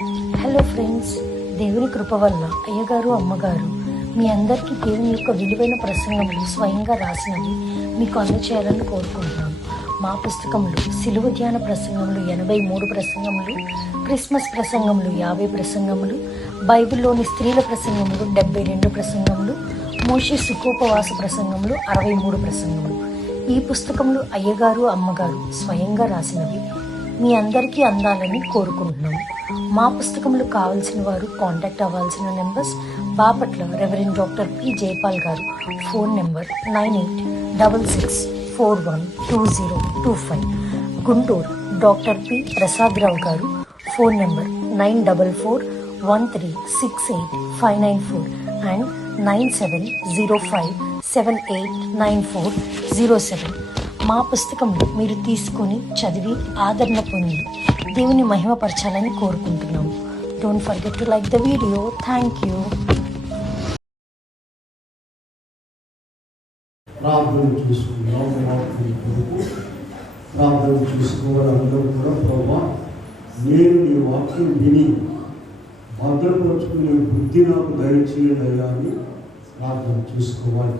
Hello friends, దేవుని కృప వల్ల అయ్యగారు అమ్మగారు మీ అందరికీ దేవుని యొక్క విలువైన ప్రసంగములు స్వయంగా రాసినవి మీకు అందచేయాలని కోరుకుంటున్నాం. మా పుస్తకంలో సిలువ ధ్యాన ప్రసంగములు 83 ప్రసంగములు, క్రిస్మస్ ప్రసంగములు 50 ప్రసంగములు, బైబిల్లోని స్త్రీల ప్రసంగములు 72 ప్రసంగములు, మోషే సుఖోపవాస ప్రసంగములు 63 ప్రసంగములు. ఈ పుస్తకములు అయ్యగారు అమ్మగారు స్వయంగా రాసినవి మీ అందరికీ అందాలని కోరుకుంటున్నాము. మా పుస్తకములు కావాల్సిన వారు కాంటాక్ట్ అవ్వాల్సిన numbers: Bapatla reverend doctor P Jayapal గారు, phone number 9866412025. Guntur doctor P Prasad Rao గారు, ఫోన్ నెంబర్ 9413685994 అండ్ 9705789407. మా పుస్తకంలో మీరు తీసుకొని చదివి ఆదరణ పొంది దేవుని మహిమపరచాలని కోరుకుంటున్నాము. Don't forget to like the video. Thank you. ప్రార్థన చేసుకోవాలి. అందరూ కూడా ప్రభా, నేను నీ వాక్యం విని భద్రపరుచుకునే బుద్ధి నాకు దయచేయండి అయ్యా అని ప్రార్థన చేసుకోవాలి.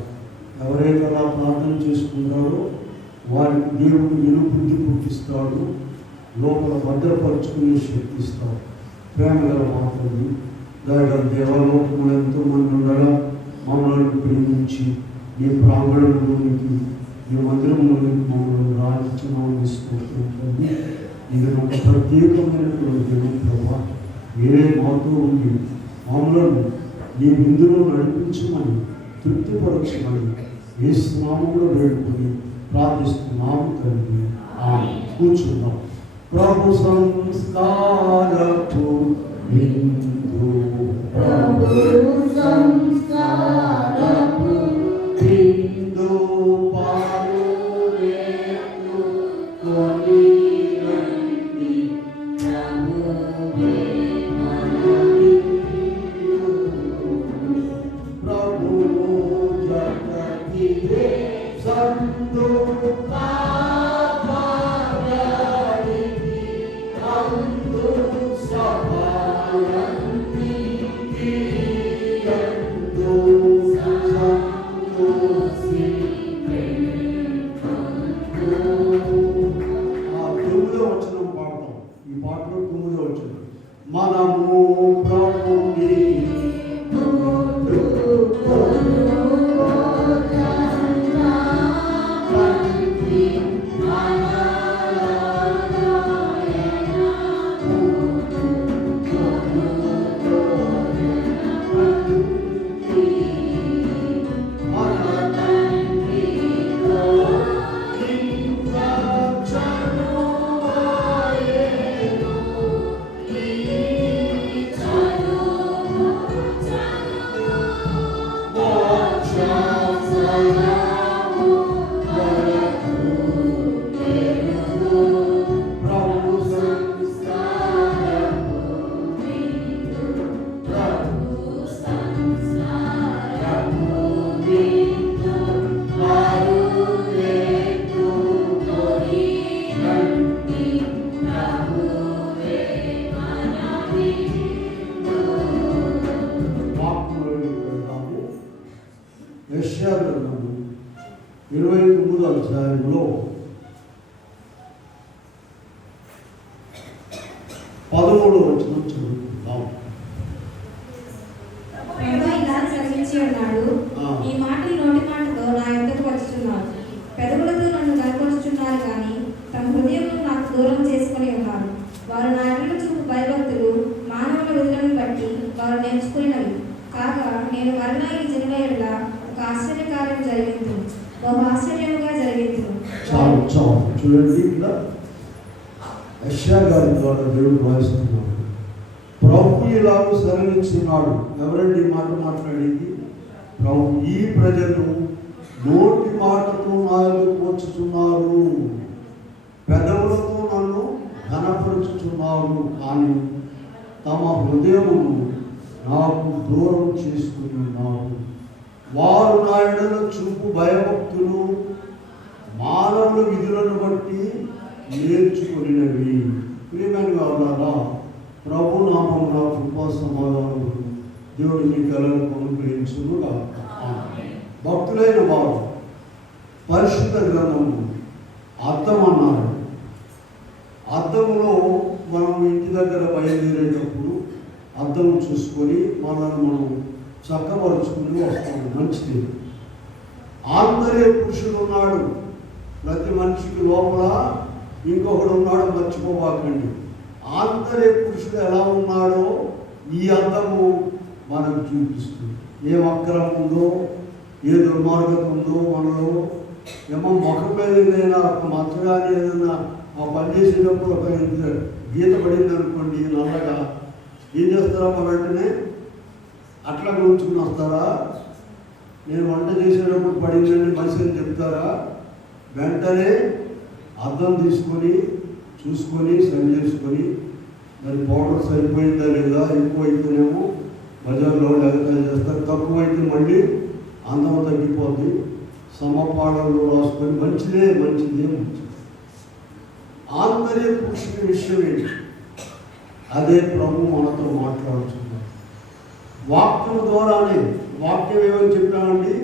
ఎవరైతే అలా ప్రార్థన చేసుకుంటారో వారికి దేవుడు నిరుబుద్ధి పుట్టిస్తాడు, లోపల భద్రపరుచుకునే శక్తి ఇస్తాడు. ప్రేమ గల మాత్రమే దయగల దేవలోకములు ఎంతోమంది ఉండగా మమ్మల్ని ప్రేమించి నీ ప్రాంగణంలోనికి, నీ మందిరంలోనికి మమ్మల్ని రాజించమని స్తోత్రం. ఇది ఒక ప్రత్యేకమైనటువంటి దేవుని ప్రభావ. మీరే మాతో ఉండి మమ్మల్ని నీ విందులో నడిపించమని, తృప్తిపరచమని యేసు నామములో వేడుకొని ప్రార్థిస్తున్నాము తండ్రి. కూర్చున్నాం. ప్రభు సంస్కారపు బిందు, ప్రభు సంస్కారపు బిందు, పాలు రేపు కొని రండి, ప్రభువే మనవి ప్రభు జగతివే సందు మనము ప్రభుని యెషయా గ్రంథము 29వ అధ్యాయంలో 13వ వచనం చదువుకుందాం. ఈ మాటలు నోటి మాటతో నా యొద్దకు వచ్చుచున్నారు, పెదవులతో నన్ను గర్వపరుచుచున్నారు కానీ తమ హృదయమును నాకు దూరం చేసుకుని ఉన్నారు. వారు నా ఎడల చూపు భయభక్తులు మానవుల విధులను బట్టి వారు నేర్చుకున్నవి కాగా, నేను మరలా ఈ జనుల ఎడల ఒక ఆశ్చర్యకార్యం జరిగింది, బహు ఆశ్చర్యముగా జరిగింది. చూడండి, ఇక్కడ యెషయా గారి ద్వారా దేవుడు భావిస్తున్నాడు. ప్రభు ఇలాగూ సెలవిస్తున్నాడు. ఎవరండి మాట మాట్లాడేది? ప్రభు. ఈ ప్రజలు నోటి మాటతో నాయకు వచ్చుచున్నారు, పెదవులతో నన్ను ఘనపరుచుచున్నారు, కానీ తమ హృదయమును నాకు దూరం చేసుకుని ఉన్నారు. వారు నా ఎడల చూపు భయభక్తులు మానవుల విధులను బట్టి నేర్చుకునినవి. ప్రియమైన వాళ్ళారా, ప్రభు నామమున కృపా సమాధానములు దేవుడు మీకు అనుగ్రహించును గాక. భక్తులైన వారు పరిశుద్ధ గ్రంథము అద్దం అన్నారు. అద్దములో మనం ఇంటి దగ్గర బయలుదేరేటప్పుడు అద్దం చూసుకొని మనల్ని మనం చక్కపరుచుకుని వస్తాము, మంచిది. ఆంతర్య పురుషుడు ఉన్నాడు. ప్రతి మనిషికి లోపల ఇంకొకడు ఉన్నాడు, మర్చిపోవాకండి. ఆంతర్య పురుషుడు ఎలా ఉన్నాడో ఈ అద్దము మనకు చూపిస్తుంది. ఏ అక్రమం ఉందో, ఏ దుర్మార్గత ఉందో మనలో, ఏమో ముఖం మీద ఏదైనా ఒక మచ్చ కానీ ఏదైనా ఆ పని చేసేటప్పుడు ఒక గీత పడింది అనుకోండి నల్లగా, ఏం చేస్తారా మన వెంటనే అట్లా గుంచుకుని వస్తారా? నేను వంట చేసేటప్పుడు పడిందని మనిషి అని చెప్తారా? వెంటనే అద్దం తీసుకొని చూసుకొని సరి చేసుకొని మరి పౌడర్ సరిపోయిందా లేదా, ఎక్కువ అయితేనేమో బజార్లో ఎగతాళి చేస్తారు, తక్కువ అయితే మళ్ళీ అందం తగ్గిపోద్ది. సమపాడలు రాసుకొని మంచిదే మంచిదే మంచిది. ఆంతర్య పురుషుని విషయం ఏంటి? అదే ప్రభు మనతో మాట్లాడుతున్నారు. వాక్యం ద్వారానే. వాక్యం ఏమని చెప్పామండి?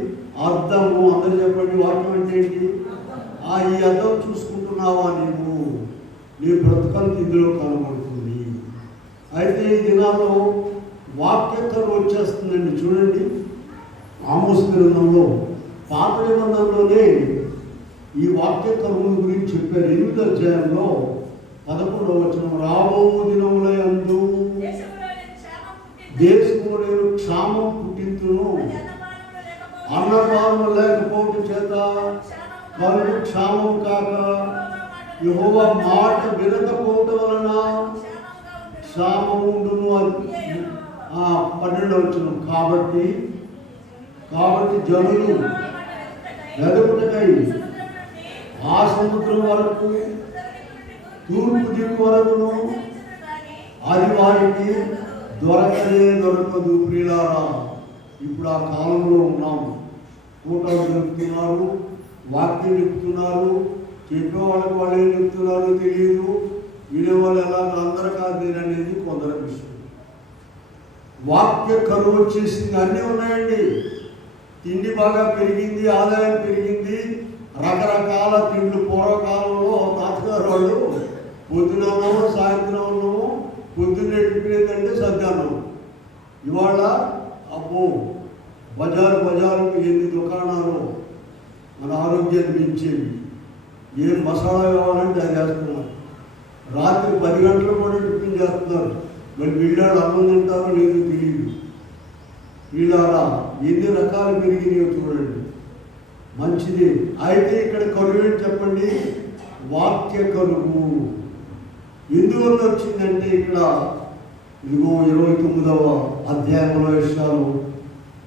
అర్థము. అందరూ చెప్పండి, వాక్యం అంటే ఏంటి? ఈ అర్థం చూసుకుంటున్నావా నీవు? నీ బ్రతకంత ఇందులో కనబడుతుంది. అయితే ఈ దినాల్లో వాక్యకరం వచ్చేస్తుందండి. చూడండి, ఆమోస్ గ్రంథంలో పాత నిబంధనలోనే ఈ వాక్యకరముల గురించి చెప్పారు. 8వ అధ్యాయంలో 11వ వచనం, రాబో దినములందు దేశంలో నేను క్షామం పుట్టింతును, అన్నపానము లేకపోవటం చేత కరువు క్షామం కాక యెహోవా మాట వినకపోవటం వలన క్షామము ఉండును. 12వ వచనం, కాబట్టి జనులు ఎదుగుటకై ఆ సముద్రం వరకు తూర్పు దిక్కు వరకును అది వారికి దొరకదు. ప్రియులారా, ఇప్పుడు ఆ కాలంలో ఉన్నాము. కూటాలు చెప్తున్నారు, వాక్యం చెప్తున్నారు, చెప్పే వాళ్ళకి వాళ్ళు ఏం చెప్తున్నారో తెలియదు, వినేవాళ్ళు ఎలా అందరూ కాదు అనేది కొందరు విషయం. వాక్య కరువు వచ్చేసింది. అన్నీ ఉన్నాయండి. తిండి బాగా పెరిగింది, ఆదాయం పెరిగింది, రకరకాల తిండ్లు. పూర్వకాలంలో తాతగారు వాళ్ళు పొద్దునన్నమో సాయంత్రంలో పొద్దున్నే టిఫిన్ ఏంటంటే సద్దానం. ఇవాళ అబ్బో బజారుకి ఎన్ని దుకాణాలు మన ఆరోగ్యాన్ని మించేవి. ఏం మసాలా కావాలంటే అది చేస్తున్నారు. రాత్రి 10 గంటలు కూడా టిఫిన్ చేస్తున్నారు. మరి వీళ్ళాడు అన్నం తింటారో లేదో తెలియదు. వీళ్ళారా ఎన్ని రకాలు పెరిగినాయో చూడండి. మంచిది. అయితే ఇక్కడ కరువు ఏంటి చెప్పండి? వాక్య కరువు. ఎందువల్ల వచ్చిందంటే ఇక్కడ ఇదిగో 29వ అధ్యాయంలో విషయాలు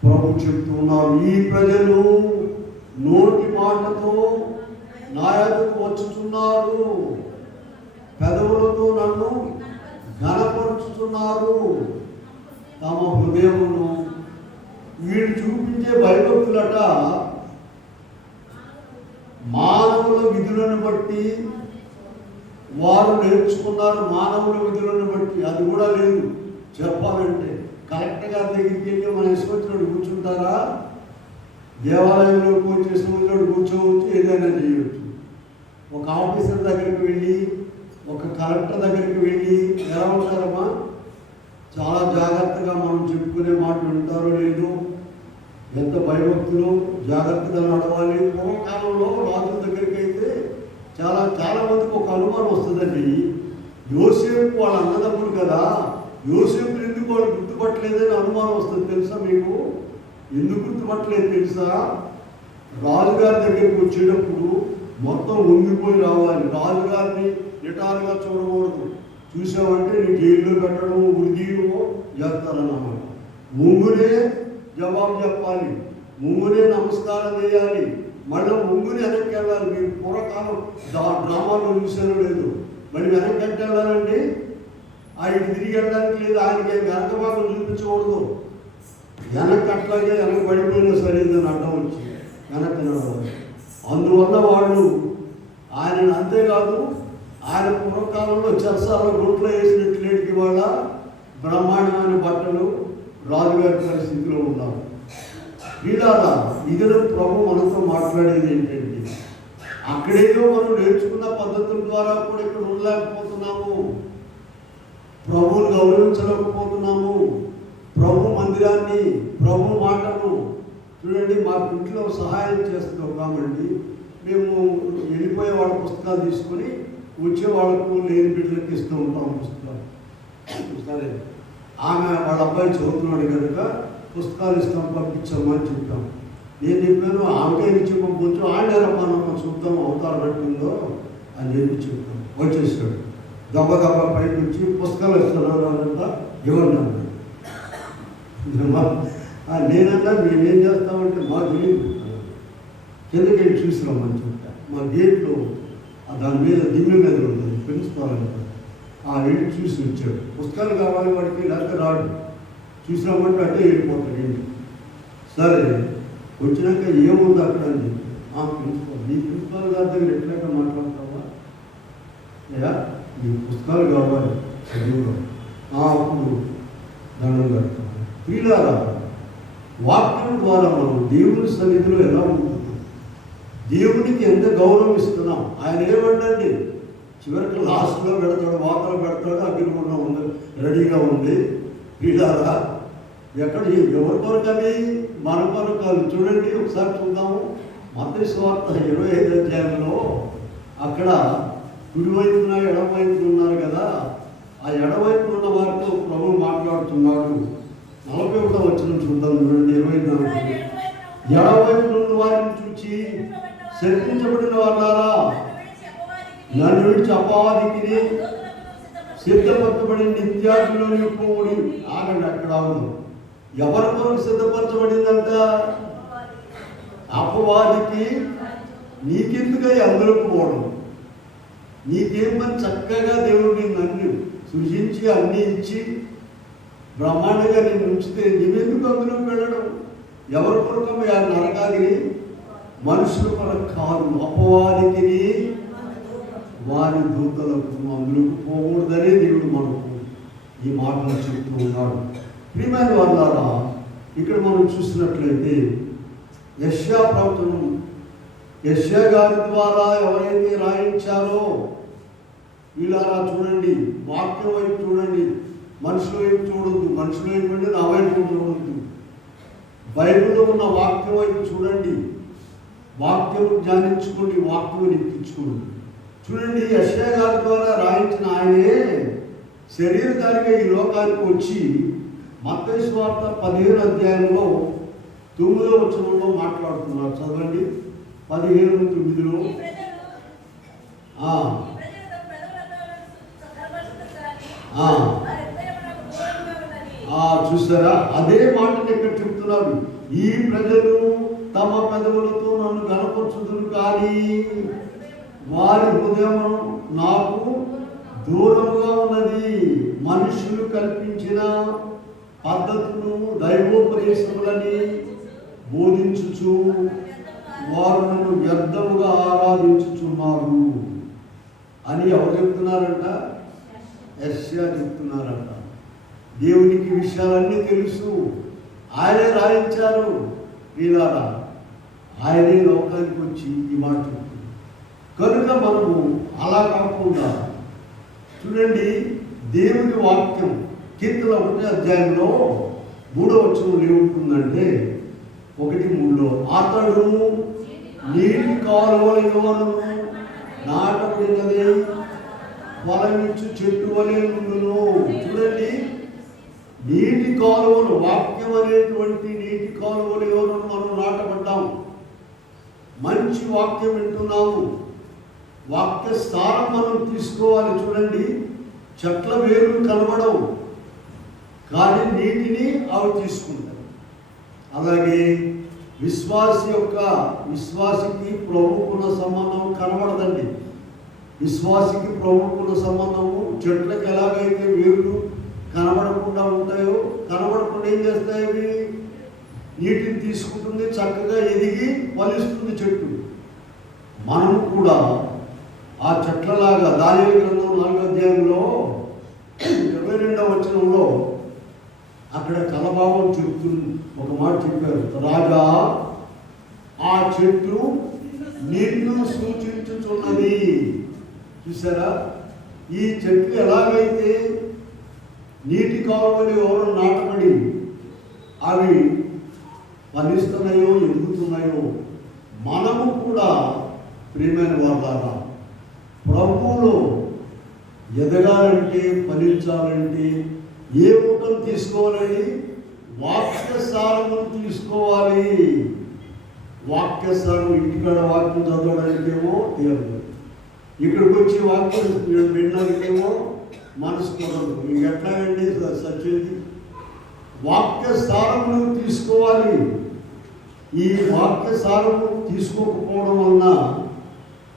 ప్రభు చెప్తున్నారు. ఈ ప్రజలు నోటి మాటతో నా యొద్దకు వచ్చుతున్నారు, పెదవులతో నన్ను ఘనపరుచుతున్నారు, తమ హృదయమును. వీళ్ళు చూపించే భయభక్తులట మానవుల విధులను బట్టి వారు నేర్చుకున్నారు. మానవుల విధులను బట్టి అది కూడా లేదు. చెప్పాలంటే కలెక్టర్ గారి దగ్గరికి వెళ్ళి మన ఇష్టం కూర్చుంటారా? దేవాలయంలోకి వచ్చే సూర్యుడు కూర్చోవచ్చు, ఏదైనా చేయవచ్చు. ఒక ఆఫీసర్ దగ్గరికి వెళ్ళి, ఒక కలెక్టర్ దగ్గరికి వెళ్ళి ఎలా ఉంటారమ్మా? చాలా జాగ్రత్తగా మనం చెప్పుకునే మాట వింటారో లేదు, ఎంత భయభక్తులు, జాగ్రత్తగా నడవాలి. పూర్వకాలంలో రాజుల దగ్గరికి అయితే చాలా మందికి ఒక అనుమానం వస్తుందండి. యోసేపు వాళ్ళ అన్నదమ్ముడు కదా, యోసేపు ఎందుకు వాళ్ళు గుర్తుపట్టలేదని అనుమానం వస్తుంది. తెలుసా మీకు? ఎందుకు గుర్తుపట్టలేదు తెలుసా? రాజుగారి దగ్గరికి వచ్చేటప్పుడు మొత్తం వంగిపోయి రావాలి. రాజుగారిని నిటారుగా చూడకూడదు. చూసామంటే నీ జైల్లో పెట్టడం, ఉరిదీయడమో చేస్తారన్నమాట. ముంగునే జవాబు చెప్పాలి, ముంగునే నమస్కారం చేయాలి, మళ్ళీ ముంగుని వెనక్కి వెళ్ళాలి. మీరు పూర్వకాలం డ్రామాలో చూసారో లేదు, మళ్ళీ వెనక్కి వెళ్ళాలండి. ఆయన తిరిగి వెళ్ళడానికి లేదు, ఆయనకి వెనక భాగం చూపించకూడదు. వెనక్కి అట్లాగే వెనక పడిపోయినా సరైందని అడ్డం వచ్చి వెనక్కి నడవాలి. అందువల్ల వాళ్ళు ఆయనను, అంతేకాదు ఆయన పూర్వకాలంలో చెరసాలలో గుంట్లో వేసినట్లేటికి వాళ్ళ బ్రహ్మాండమైన బట్టలు రాజుగారి పరిస్థితిలో ఉన్నారు. వీళ్ళారా ఇదిలో ప్రభు మనతో మాట్లాడేది ఏంటంటే, అక్కడేదో మనం నేర్చుకున్న పద్ధతుల ద్వారా కూడా ఇక్కడ ఉండలేకపోతున్నాము, ప్రభువుని గౌరవించలేకపోతున్నాము. ప్రభు మందిరాన్ని, ప్రభు మాటను చూడండి. మా ఇంట్లో సహాయం చేస్తున్నాం కాబట్టి మేము వెళ్ళిపోయే వాళ్ళ పుస్తకాలు తీసుకొని వచ్చే వాళ్ళకు లేని బిడ్డలకు ఇస్తూ ఉంటాం పుస్తకాలు. సరే, ఆమె వాళ్ళ అబ్బాయి చదువుతున్నాడు కనుక పుస్తకాలు ఇస్తాం, పంపించామని చెప్తాం. నేను చెప్పాను ఆమెకే ఇచ్చి కొంచెం ఆడారమ్మా, చూద్దాం అవతారం పట్టిందో అని చెప్పి చెప్తాం. వచ్చేసాడు దెబ్బ పైకి వచ్చి పుస్తకాలు ఇస్తున్నాను అంట, ఇవ్వండి అన్నాడు. నేనన్నా మేమేం చేస్తామంటే మాకు తెలియదు, కిందకి వెళ్ళి చూసినామని చెప్తా. మా గేట్లో దాని మీద దిమ్మె మీద ఉంటుంది ప్రిన్సిపాల్ అంటే, ఆ వెళ్ళి చూసి వచ్చాడు. పుస్తకాలు కావాలి వాడికి, లేకపోతే రాడు. చూసినామంటే అంటే వెళ్ళిపోతాడు ఏంటి. సరే వచ్చినాక ఏముంది అక్కడ అని చెప్పి, ప్రిన్సిపాల్ నీ ప్రిన్సిపాల్ గారి దగ్గర ఎట్లయినా మాట్లాడతావా, లేదా నీ పుస్తకాలు కావాలి చదువులో, అప్పుడు దండం కడతాం. ప్రియులారా, వాక్యం ద్వారా మనం దేవుని సన్నిధిలో ఎలా ఉంటున్నాం, దేవునికి ఎంత గౌరవం ఇస్తున్నాం. ఆయన ఏమంటండి, చివరికి లాస్ట్లో పెడతాడు, వాతలు పెడతాడు, అగ్నిగుండం ఉంది రెడీగా ఉంది. ప్రియులారా, ఎక్కడ ఎవరి కొరకు అవి, మన కొరకు కాదు. చూడండి ఒకసారి చూద్దాము. మత్తయి సువార్త 25వ అధ్యాయంలో అక్కడ కుడివైపున ఎడమవైపున ఉన్నారు కదా, ఆ ఎడమవైపున ఉన్న వారితో ప్రభువు మాట్లాడుతున్నాడు. 41వ వచనం చూద్దాం. చూడండి 24. ఎడమవైపున ఉన్న వారిని చూచి శపించబడిన వాళ్ళారా, నన్ను విడిచి అపవాదికి సిద్ధపరచబడిన నిత్యాగ్నిలోని పోవుడి. ఆగండి, అక్కడ అవును. ఎవరి కొరకు సిద్ధపరచబడిందంట? అపవాదికి. నీకెందుకై అందులోకి పోవడం? నీకేం పని? చక్కగా దేవుడిని నన్ను సృజించి అన్నీ ఇచ్చి బ్రహ్మాండంగా నేను ఉంచితే నీవెందుకు అందులోకి వెళ్ళడం? ఎవరి కొరకు నరకాగిని? మనుషుల కొరకు కాదు, అపవాదికి వారి దూతలకు అందులోకి పోకూడదనే దేవుడు మనకు ఈ మాటలు చెప్తూ ఉన్నాడు. ప్రియమైన వాళ్ళారా, ఇక్కడ మనం చూసినట్లయితే యెషయా ప్రవచనం, యెషయా గారి ద్వారా ఎవరైతే రాయించారో వీళ్ళారా చూడండి, వాక్యం వైపు చూడండి, మనుషుల వైపు చూడొద్దు. మనుషుల వైపు అంటే నా వైపు చూడొద్దు. బైబిల్లో ఉన్న వాక్యం వైపు చూడండి, వాక్యం ధ్యానించుకోండి, వాక్యం ఎక్కించుకోండి. చూడండి, యెషయా గారి ద్వారా రాయించిన ఆయనే శరీరధారిగా ఈ లోకానికి వచ్చి మత్తయి సువార్త 15వ అధ్యాయంలో 9వ వచనంలో మాట్లాడుతున్నారు. చదవండి 15:9. చూసారా, అదే మాటను ఇక్కడ చెప్తున్నారు. ఈ ప్రజలు తమ పెదవులతో నన్ను గణపరచుదురు కానీ వారి హృదయం నాకు దూరముగా ఉన్నది. మనుషులు కల్పించిన పద్ధతులు దైవోపదేశములని బోధించుచు వారు నన్ను వ్యర్థముగా ఆరాధించుచున్నారు అని ఎవరు చెప్తున్నారంట? యెషయా చెప్తున్నారంట. దేవునికి విషయాలన్నీ తెలుసు, ఆయనే రాయించారు. వీళ్ళారా, ఆయనే లోకానికి వచ్చి ఈ మాట చెప్తుంది. కనుక మనము అలా కాకుండా చూడండి, దేవుని వాక్యం కీర్తన 1వ అధ్యాయంలో 3వ వచనం ఏముంటుందంటే 1:3 అతడు నీటి కాలువల యోనను నాటబడినది ఫలమిచ్చు చెట్టు వలె నుండును. చూడండి, నీటి కాలువలు, వాక్యం అనేటువంటి నీటి కాలువల యోనను మనం నాటబడ్డాం. మంచి వాక్యం వింటున్నాము, వాక్య స్థానం మనం తీసుకోవాలి. చూడండి, చెట్ల వేర్లు కనబడవు కానీ నీటిని అవి తీసుకుంటారు. అలాగే విశ్వాసికి ప్రభుకున్న సంబంధం కనబడదండి. విశ్వాసికి ప్రభుకున్న సంబంధము చెట్లకు ఎలాగైతే వేర్లు కనబడకుండా ఉంటాయో, కనబడకుండా ఏం చేస్తాయి? నీటిని తీసుకుంటుంది, చక్కగా ఎదిగి ఫలిస్తుంది చెట్టు. మనము కూడా ఆ చెట్లలాగా దానియేలు గ్రంథం 4వ అధ్యాయంలో 22వ వచనంలో అక్కడ కలభావం చెప్తూ ఒక మాట చెప్పారు. రాజా, ఆ చెట్టు నిన్ను సూచించుచున్నది. చూసారా, ఈ చెట్లు ఎలాగైతే నీటి కాలువలు ఎవరు నాటబడి అవి ఫలిస్తున్నాయో ఎదుగుతున్నాయో, మనము కూడా ప్రియమైన వాళ్ళారా ప్రభువులో ఎదగాలంటే, ఫలించాలంటే ఏ ముఖం తీసుకోవాలండి? వాక్యసారము తీసుకోవాలి. వాక్యసారం ఇంటికాడ వాక్యం చదవడానికేమో తీరదు, ఇక్కడికి వచ్చి వాక్యం వినడానికేమో మనసు కుదరదు. ఇంక ఎట్లాగండి సచ్చేది? వాక్యసారము తీసుకోవాలి. ఈ వాక్యసారము తీసుకోకపోవడం వలన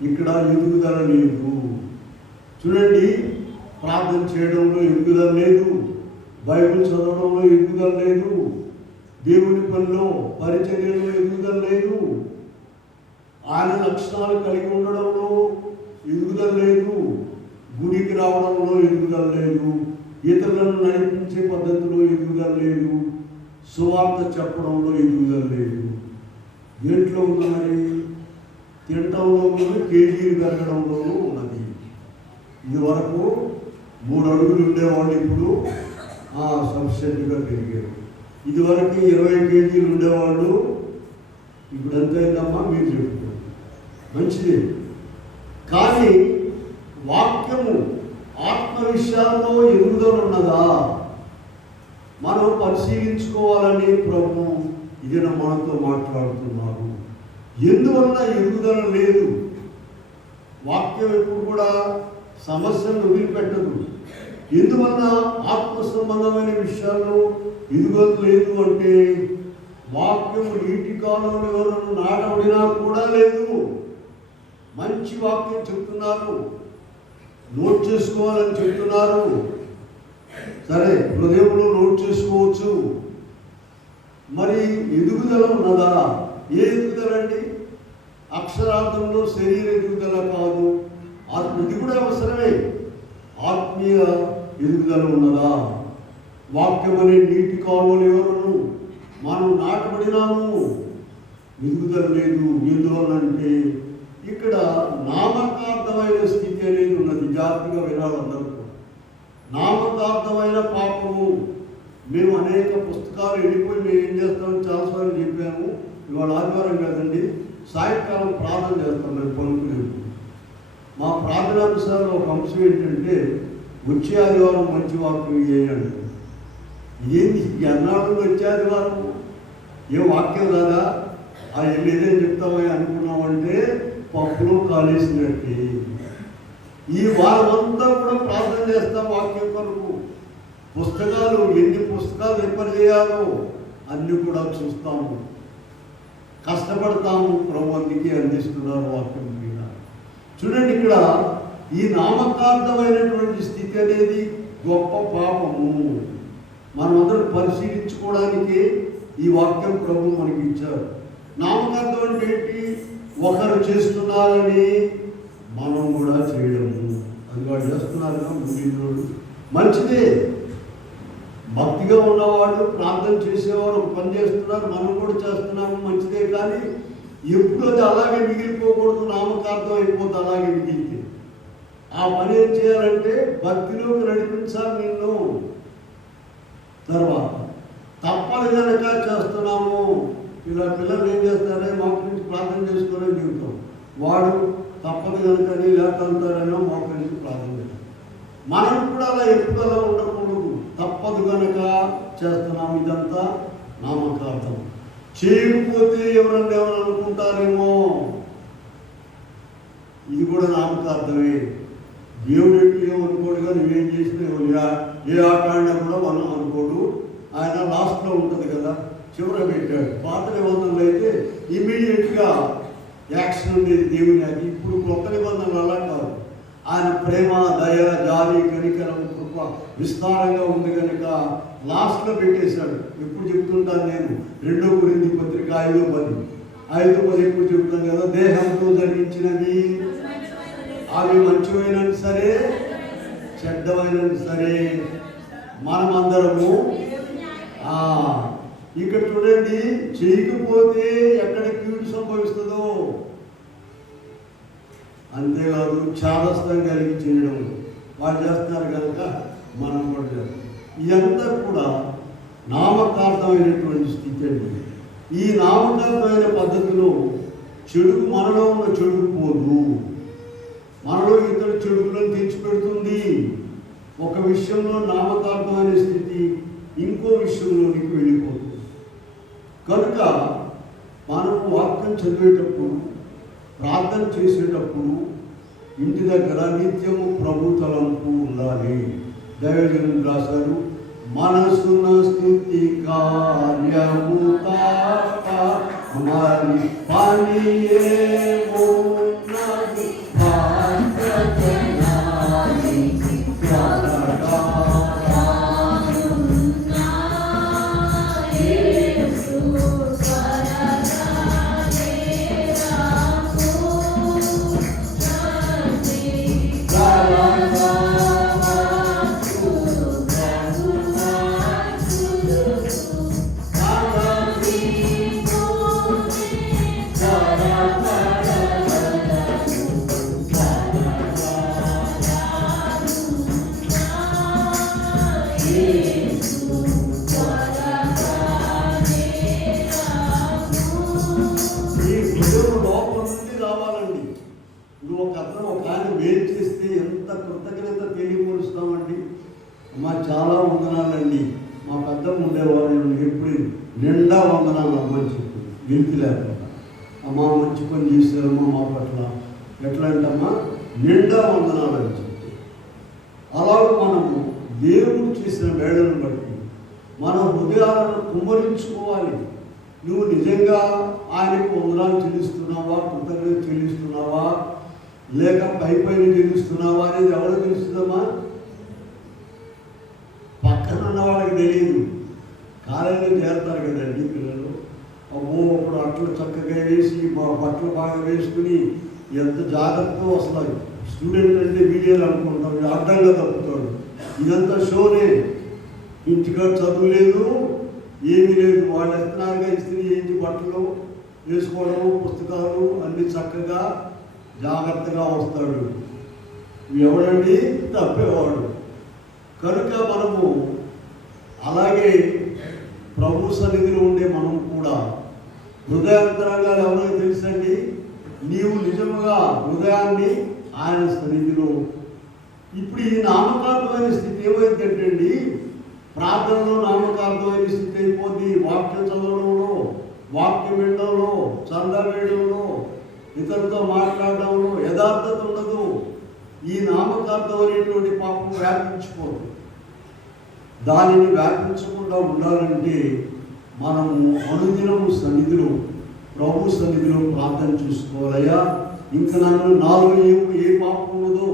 ఇక్కడ ఎదుగుదల లేదు. చూడండి, ప్రార్థన చేయడంలో ఎదుగుదల లేదు, బైబిల్ చదవడంలో ఎదుగుదల లేదు, దేవుని పనిలో పరిచర్యలో ఎదుగుదల లేదు, ఆయన లక్షణాలు కలిగి ఉండడంలో ఎదుగుదల లేదు, గుడికి రావడంలో ఎదుగుదల లేదు, ఇతరులను నడిపించే పద్ధతిలో ఎదుగుదల లేదు, సువార్త చెప్పడంలో ఎదుగుదల లేదు. దేంట్లో ఉంది మరి? తినటంలో ఉన్నది, కేజీలు పెరగడంలోనూ ఉన్నది. ఇది వరకు 3 అడుగులు ఉండేవాళ్ళు, ఇప్పుడు సఫిషియెంట్గా పెరిగారు. ఇది వరకు 20 కేజీలు ఉండేవాళ్ళు, ఇప్పుడు ఎంత అయిందమ్మా? మీరు చెప్తారు. మంచిది. కానీ వాక్యము ఆత్మ విషయాల్లో ఎదుగుదల ఉన్నదా మనం పరిశీలించుకోవాలని ప్రభు ఇది మనతో మాట్లాడుతున్నారు. ఎందువల్ల ఎదుగుదల లేదు? వాక్యం ఎప్పుడు కూడా సమస్యను వదిలిపెట్టదు. ఎందువల్ల ఆత్మ సంబంధమైన విషయాల్లో ఎదుగుదల లేదు అంటే, వాక్యము నీటి కాలంలో ఎవరు నాటబడినా కూడా లేదు. మంచి వాక్యం చెప్తున్నారు, నోట్ చేసుకోవాలని చెప్తున్నారు, సరే హృదయంలో నోట్ చేసుకోవచ్చు. మరి ఎదుగుదల ఉన్నదా? ఏ ఎదుగుదల అండి? అక్షరార్థంలో శరీర ఎదుగుదల కాదు, ఇది కూడా అవసరమే. ఆత్మీయ ఎదుగుదల ఉన్నదా? వాక్యం అనే నీటి కాలువలు ఎవరు మనం నాటబడినాము, ఎదుగుదల లేదు. ఎందువల్లంటే ఇక్కడ నామకార్థమైన స్థితి అనేది ఉన్నది. జాగ్రత్తగా వినాలందరూ. నామకార్థమైన పాపము. మేము అనేక పుస్తకాలు వెళ్ళిపోయి మేము ఏం చేస్తామని చాలాసార్లు చెప్పాము. ఇవాళ ఆదివారం కదండి, సాయంకాలం ప్రార్థన చేస్తాం మేము పలుకునేది. మా ప్రార్థనాంశాల్లో ఒక అంశం ఏంటంటే, వచ్చే ఆదివారం మంచి వాక్యం చేయండి. ఏంది ఎన్నాళ్ళు వచ్చే ఆదివారం? ఏ వాక్యం రాదా? ఆ ఏదేం చెప్తామని అనుకున్నామంటే పప్పులో కాలేసినట్టు. ఈ వారమంతా కూడా ప్రార్థన చేస్తాం వాక్యం కొరకు. పుస్తకాలు ఎన్ని పుస్తకాలు రిఫర్ చేయాలో అన్నీ కూడా చూస్తాము, కష్టపడతాము. ప్రభు అందుకే అందిస్తున్నారు వాక్యం మీద. చూడండి, ఇక్కడ ఈ నామకార్థమైనటువంటి స్థితి అనేది గొప్ప పాపము. మనమందరం పరిశీలించుకోవడానికి ఈ వాక్యం ప్రభు మనకి ఇచ్చారు. నామకార్థం అంటే ఏంటి? ఒకరు చేస్తున్నారని మనం కూడా చేయడము. అది వాడు చేస్తున్నారుగా ముందు మంచిదే. భక్తిగా ఉన్నవాడు, ప్రార్థన చేసేవాడు ఒక పని చేస్తున్నారు, మనం కూడా చేస్తున్నాము, మంచిదే. కానీ ఎప్పుడు అది అలాగే మిగిలిపోకూడదు. నామకార్థం అయిపోతుంది అలాగే మిగిలితే. ఆ పని ఏం చేయాలంటే భక్తిలోకి నడిపించాలి నిన్ను. తర్వాత తప్పని కనుక చేస్తున్నాము. ఇలా పిల్లలు ఏం చేస్తారే, మాకు నుంచి ప్రార్థన చేసుకోవాలని చెబుతాం. వాడు తప్పదు కనుకని లేకపోతారనో మాకు నుంచి ప్రార్థన చేస్తాం. మనం కూడా అలా ఎప్పుడు అలా ఉండకూడదు. తప్పదు కనుక చేస్తున్నాము. ఇదంతా నామకార్థం. చేయకపోతే ఎవరన్నా అనుకుంటారేమో, ఇది కూడా నామకార్థమే. దేవుడు ఏమనుకోడుగా నువ్వేం చేసినా ఏ ఆట ఆడినా కూడా మనం అనుకోడు. ఆయన లాస్ట్లో ఉంటుంది కదా, చివర పెట్టాడు. పాత నిబంధనలు అయితే ఇమీడియట్గా యాక్షన్ ఉండేది దేవుని. అది ఇప్పుడు కొత్త నిబంధనలు అలా కాదు. ఆయన ప్రేమ, దయ, జాలి, కనికరం, కృప విస్తారంగా ఉంది కనుక లాస్ట్లో పెట్టేశాడు. ఎప్పుడు చెప్తుంటాను నేను, 2 కొరింథీ పత్రిక 5:10 ఎప్పుడు చెప్తాను కదా, దేహంతో ధరించినవి అవి మంచివైనా సరే చెడ్డమైనా సరే మనమందరము ఇక్కడ చూడండి, చేయకపోతే ఎక్కడ కీడు సంభవిస్తుందో, అంతేకాదు చాదస్తం కలిగి చేయడం, వాళ్ళు చేస్తున్నారు కనుక మనం కూడా చేస్తాం. ఇదంతా కూడా నామకార్థమైనటువంటి స్థితి అండి. ఈ నామకార్థమైన పద్ధతిలో చెడుకు మనలో ఉన్న చెడుకు పోదు, మనలో ఇతర చెడుకులను తెచ్చిపెడుతుంది. ఒక విషయంలో నామకార్థమైన స్థితి ఇంకో విషయంలోనికి వెళ్ళిపోతుంది. కనుక మనం వాక్యం చదివేటప్పుడు, ప్రార్థన చేసేటప్పుడు ఇంటి దగ్గర నిత్యము ప్రభు తలంపు ఉండాలి. దైవజనులు రాశారు, మనసున స్తుతి కార్యము తాక మరి పని ఏమున్నది చాలా వందనాలండి. మా పెద్దమ్మ ఉండేవాళ్ళు ఎప్పుడు నిండా వందనాలు అమ్మని చెప్పి వెళ్తి లేకుండా, అమ్మ మంచి పని చేశారమ్మా మా పట్ల, ఎట్లా అంటమ్మా నిండా వందనాలు అని చెప్పి. అలాగే మనము దేవుడు చేసిన వేళను బట్టి మన హృదయాలను కుమ్మరించుకోవాలి. నువ్వు నిజంగా ఆయనకు వందనాలు చెల్లిస్తున్నావా, కృతజ్ఞత చెల్లిస్తున్నావా, లేక పైన చెల్లిస్తున్నావా అనేది ఎవరు తెలుస్తుందమ్మా? పక్కన ఉన్న వాళ్ళకి తెలియదు. కాలేజీలో చేరతారు కదండి పిల్లలు, అమ్మో అప్పుడు అట్లు చక్కగా వేసి బట్టలు బాగా వేసుకుని ఎంత జాగ్రత్తగా వస్తారు. స్టూడెంట్ అంటే వీడియోలు అనుకుంటారు, అడ్డంగా తప్పుతాడు. ఇదంతా షోనే, ఇంటికాడ చదువు లేదు, ఏమీ లేదు. వాళ్ళు ఎత్తనారుగా ఇస్త్రీ ఏంటి బట్టలు వేసుకోవడము, పుస్తకాలు అన్నీ చక్కగా జాగ్రత్తగా వస్తాడు. ఎవడండి తప్పేవాడు. కనుక మనము అలాగే ప్రభు సన్నిధిలో ఉండే మనం కూడా హృదయాంతరంగాలు ఎవరో తెలుసండి. నీవు నిజముగా హృదయాన్ని ఆయన సన్నిధిలో, ఇప్పుడు ఈ నామకార్థమైన స్థితి ఏమైందంటండి, ప్రార్థనలో నామకార్థమైన స్థితి అయిపోద్ది. వాక్యం చదవడంలో, వాక్యం వినడంలో, చందా వేయడంలో, ఇతరులతో మాట్లాడడంలో యథార్థత ఉండదు. ఈ నామకార్థం అనేటువంటి పాపం వ్యాపించిపోదు. దానిని వ్యాపించకుండా ఉండాలంటే మనము అనుదినము సన్నిధిలో, ప్రభు సన్నిధిలో ప్రార్థన చేసుకోవాలయ్యా. ఇంకా నాలో ఏ పాపం ఉన్నదో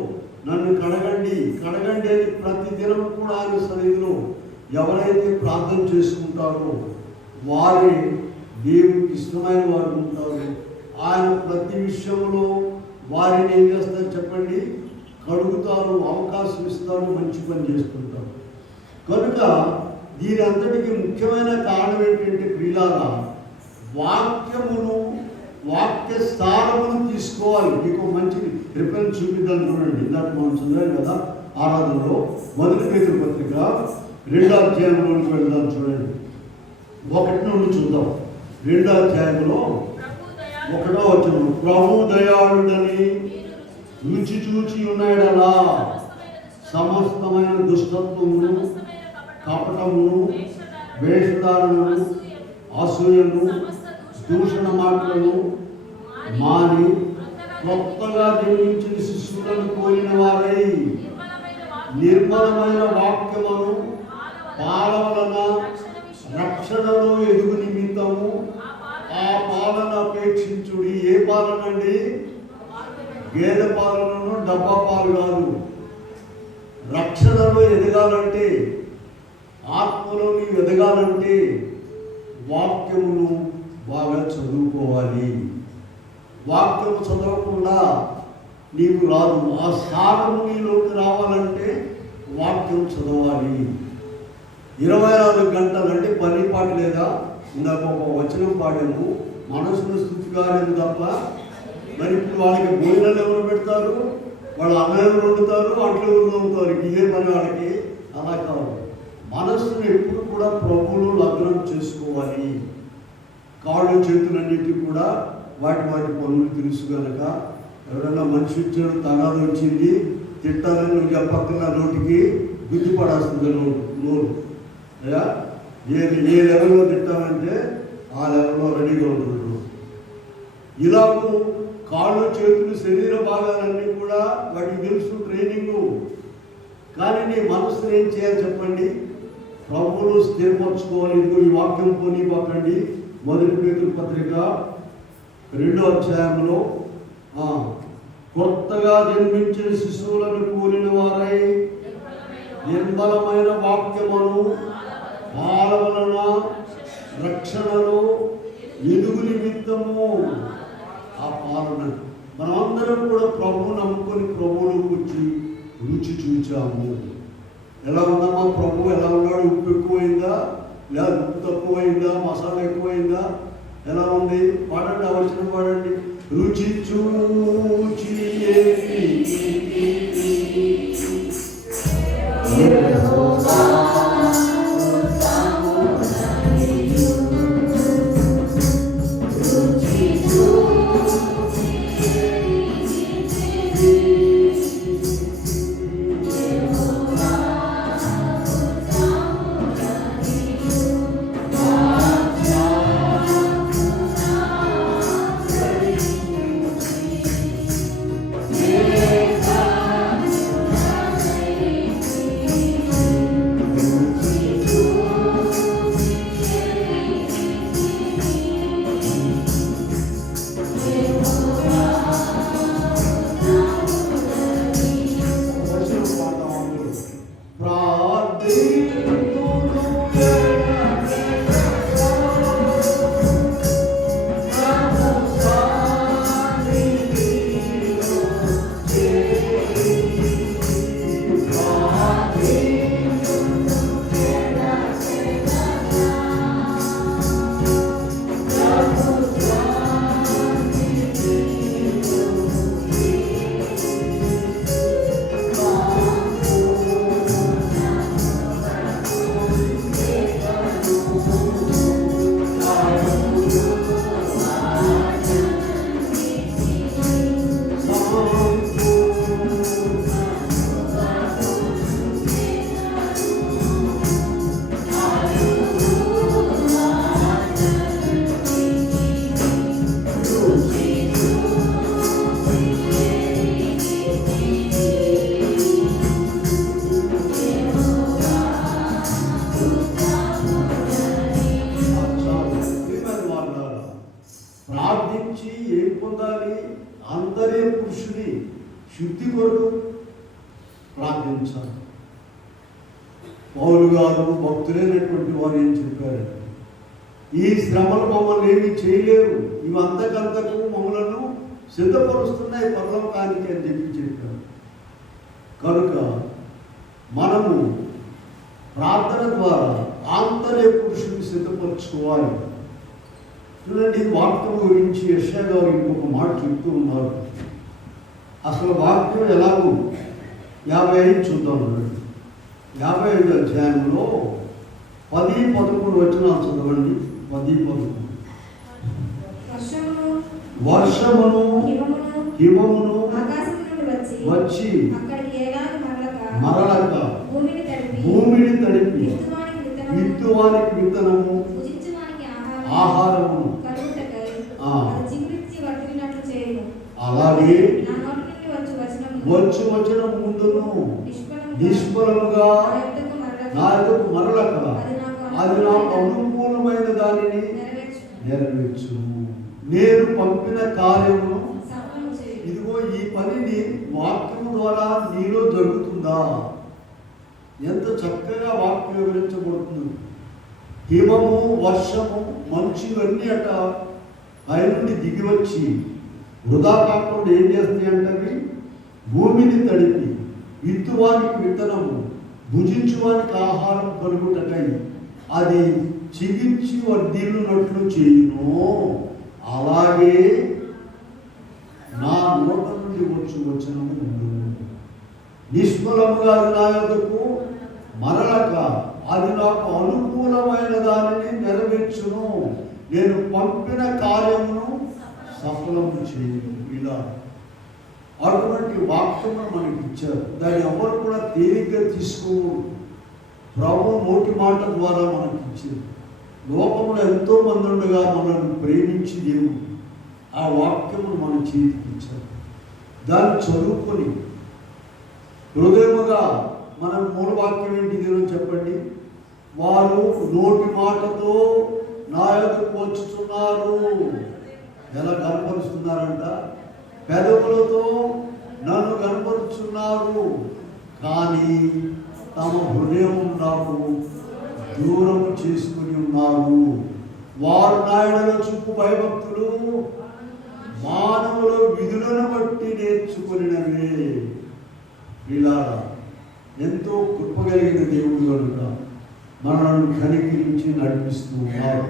నన్ను కడగండి కడగండి అని ప్రతి దినం కూడా ఆయన సన్నిధిలో ఎవరైతే ప్రార్థన చేసుకుంటారో వారే దేవుడికి ఇష్టమైన వారు ఉంటారు. ఆయన ప్రతి విషయంలో వారిని ఏం చేస్తారు చెప్పండి, కడుగుతారు, అవకాశం ఇస్తారు, మంచి పని చేస్తుంటారు. కనుక దీని అంతటికి ముఖ్యమైన కారణం ఏంటంటే ప్రియులారా, వాక్యమును, వాక్య స్థానమును తీసుకోవాలి. మీకు మంచి రిఫరెన్స్ చూపిద్దాం చూడండి. ఇందాక మనం చదివాం కదా ఆరాధనలో, 1 పేతురు పత్రిక 2వ అధ్యాయంలోకి వెళ్దాం చూడండి. 1 నుండి చూద్దాం. 2వ అధ్యాయంలో 1వ వచనం, ప్రభు దయాళుడని రుచి చూచి ఉన్నాడలా సమస్తమైన దుష్టత్వమును, కపటమును, వేషధారణను, అసూయను, దూషణ మాటలను మాని కొత్తగా జన్మించిన శిశువులను కోరిన వారై నిర్మలమైన వాక్యమును పాల వలన రక్షణలో ఎదుగు నిమిత్తము ఆ పాలన అపేక్షించుడి. ఏ పాలన అండి? గేదె పాలనను, డబ్బా పాలు కాదు. రక్షణలో ఎదగాలంటే, ఆత్మలో నీవు ఎదగాలంటే వాక్యమును బాగా చదువుకోవాలి. వాక్యము చదవకుండా నీకు రాదు. ఆ స్థానము నీలోకి రావాలంటే వాక్యం చదవాలి. 24 గంటలు అంటే పని పాట లేదా? ఇందాక ఒక వచనం పాడాము, మనసును స్థుతిగారేది తప్ప. మరి ఇప్పుడు వాళ్ళకి భోజనాలు ఎవరు పెడతారు? వాళ్ళు అన్నం ఎవరు వండుతారు? అంట్లు ఎవరు తోముతారు? ఇదే పని వాళ్ళకి. అలా కాదు, మనస్సును ఎప్పుడు కూడా ప్రభువులో లగ్నం చేసుకోవాలి. కాళ్ళు చేతులన్నిటి కూడా వాటి పనులు తెలుసు కనుక. ఎవరైనా మనిషి వచ్చాడు, తగాదు వచ్చింది, తిట్టాలని నువ్వు చెప్పక్కర్లా, నోటికి గుద్ది పడేస్తుంది నోరు. అయ్యా ఏ లెవెల్లో తిట్టాలంటే ఆ లెవెల్లో రెడీగా ఉంటున్నాడు. ఇలాగూ కాళ్ళు చేతులు శరీర భాగాలన్నీ కూడా వాటికి తెలుసు, ట్రైనింగు. కానీ నీ మనసును ఏం చేయాలి చెప్పండి? ప్రభువులు స్థిరపరచుకోవాలి. ఇదిగో ఈ వాక్యం పోనీపోకండి. 1 పేతురు పత్రిక 2వ అధ్యాయంలో కొత్తగా జన్మించిన శిశువులను కూలిన వారై నిర్మలమైన వాక్యమును పాల వలన రక్షణలో ఎదుగు నిమిత్తము. ఆ పాలన మనమందరం కూడా ప్రభువు నమ్ముకొని ప్రభువులోకి వచ్చి రుచి చూచాము. ఎలా ఉందమ్మా ప్రభు? ఎలా ఉన్నాడు? ఉప్పు ఎక్కువైందా లేదా ఉప్పు తక్కువైందా? మసాలా ఎక్కువైందా? ఎలా ఉంది? పాడండి, ఆ వచనం పాడండి. రుచి చూచి ప్రార్థించి ఏం పొందాలి? ఆంతర్య పురుషుని శుద్ధి కొరకు ప్రార్థించాలి. పౌలు గారు భక్తులైనటువంటి వారు ఏం చెప్పారు? ఈ శ్రమలు మమ్మల్ని ఏమి చేయలేరు, ఇవి అంతకంతకు మమ్మలను సిద్ధపరుస్తున్నాయి పరలోకానికి అని చెప్పారు. కనుక మనము ప్రార్థన ద్వారా ఆంతర్య పురుషుని సిద్ధపరచుకోవాలి. చూడండి, వాక్యం గురించి యెషయా గారు ఇంకొక మాట చెప్తూ ఉన్నారు. అసలు వాక్యం ఎలాగో 55 చూద్దాం. 55 అధ్యాయంలో 10-11 వచనాలు చదవండి. 10-11. వర్షమును హిమమును వచ్చి మరలక భూమిని తడిపి విత్తువానికి విత్తనము ఆహారము అలాగే వచ్చు వచ్చిన ముందును నిష్ఫలముగా నా యొద్దకు మరలక అది నాకు అనుకూలమైన దానిని నెరవేర్చు. నేను పంపిన కార్యమును, ఇదిగో ఈ పనిని వాక్యము ద్వారా నీలో జరుగుతుందా? ఎంత చక్కగా వాక్యం వివరించబడుతుంది. హిమము, వర్షము, మంచు ఇవన్నీ అట పైనుండి దిగి వచ్చి వృధా కాకుండా ఏం చేస్తాయి అంటే భూమిని తడిపి విత్తువానికి విత్తనము, భుజించువానికి ఆహారం కలుగుటకై అది చిగించి వర్ధిల్లునట్లు చేయును, అలాగే నా నోట నుండి వచ్చు వచనము ఉండును. నిష్ఫలముగా అది నా యొద్దకు మరలక అది నాకు అనుకూలమైన దానిని నెరవేర్చును, నేను పంపిన కార్యమును సఫలము చేయను. ఇలా అటువంటి వాక్యము మనకి ఇచ్చారు. దాన్ని ఎవరు కూడా తేలిగ్గా తీసుకోరు. ప్రభు నోటి మాట ద్వారా మనకి ఇచ్చింది. లోకంలో ఎంతో మంది ఉండగా మనల్ని ప్రేమించి దేవుడు ఆ వాక్యమును మన చేతికి ఇచ్చారు. దాన్ని చదువుకొని హృదయముగా మన మూల వాక్యం ఏంటిది చెప్పండి. వారు నోటి మాటతో నా యొద్దకు వచ్చుతున్నారు. ఎలా కనపరుస్తున్నారంట? పెదవులతో నన్ను కనపరుచున్నారు, కానీ తమ హృదయం నాకు దూరం చేసుకుని ఉన్నారు. వారు నాయనలో చూపు భయభక్తులు మానవుల విధులను బట్టి నేర్చుకునినవే. ఇలా ఎంతో కృప కలిగిన దేవుడు కనుక మనల్ని కనికరించి నడిపిస్తూ ఉన్నారు.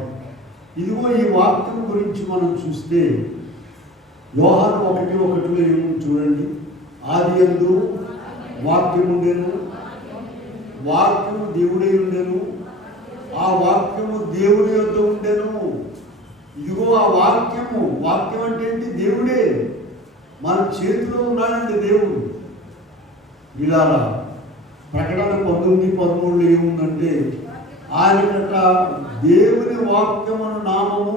ఇదిగో ఈ వాక్యం గురించి మనం చూస్తే యోహాను 1:1 ఏముంది చూడండి. ఆదియందు వాక్యం ఉండెను, వాక్యము దేవుడై ఉండెను, ఆ వాక్యము దేవుడి యొద్ద ఉండెను. ఇదిగో ఆ వాక్యము, వాక్యం అంటే ఏంటి? దేవుడే మన చేతిలో ఉన్నాడండి దేవుడు. ఇలా ప్రకటన 19:13 ఏముందంటే, ఆయనకట దేవుని వాక్యమును నామము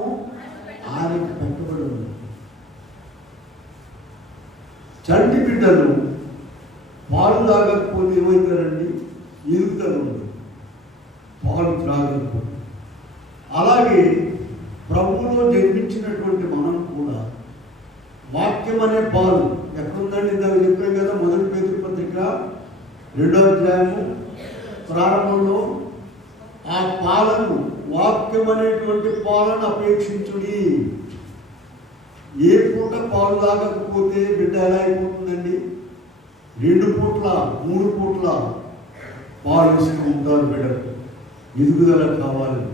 ఆయనకు పెట్టబడి ఉంది. చంటి బిడ్డలు పాలు తాగకపోతే ఏమవుతారండి? ఎదుగుతారు, పాలు త్రాగకపోతే. అలాగే ప్రభువులో జన్మించినటువంటి మనం కూడా వాక్యం అనే పాలు ఎక్కడుందండి? ఇందాక చెప్పాం కదా, 1 పేతురు పత్రిక 2వ అధ్యాయము ప్రారంభంలో ఆ పాలను, వాక్యం అనేటువంటి పాలను అపేక్షించుడి. ఏ పూట పాలు తాగకపోతే బిడ్డ ఎలా అయిపోతుందండి? 2 పూట్ల 3 పూట్ల పాలు ఇస్తూ ఉంటారు బిడ్డకు, ఎదుగుదల కావాలని.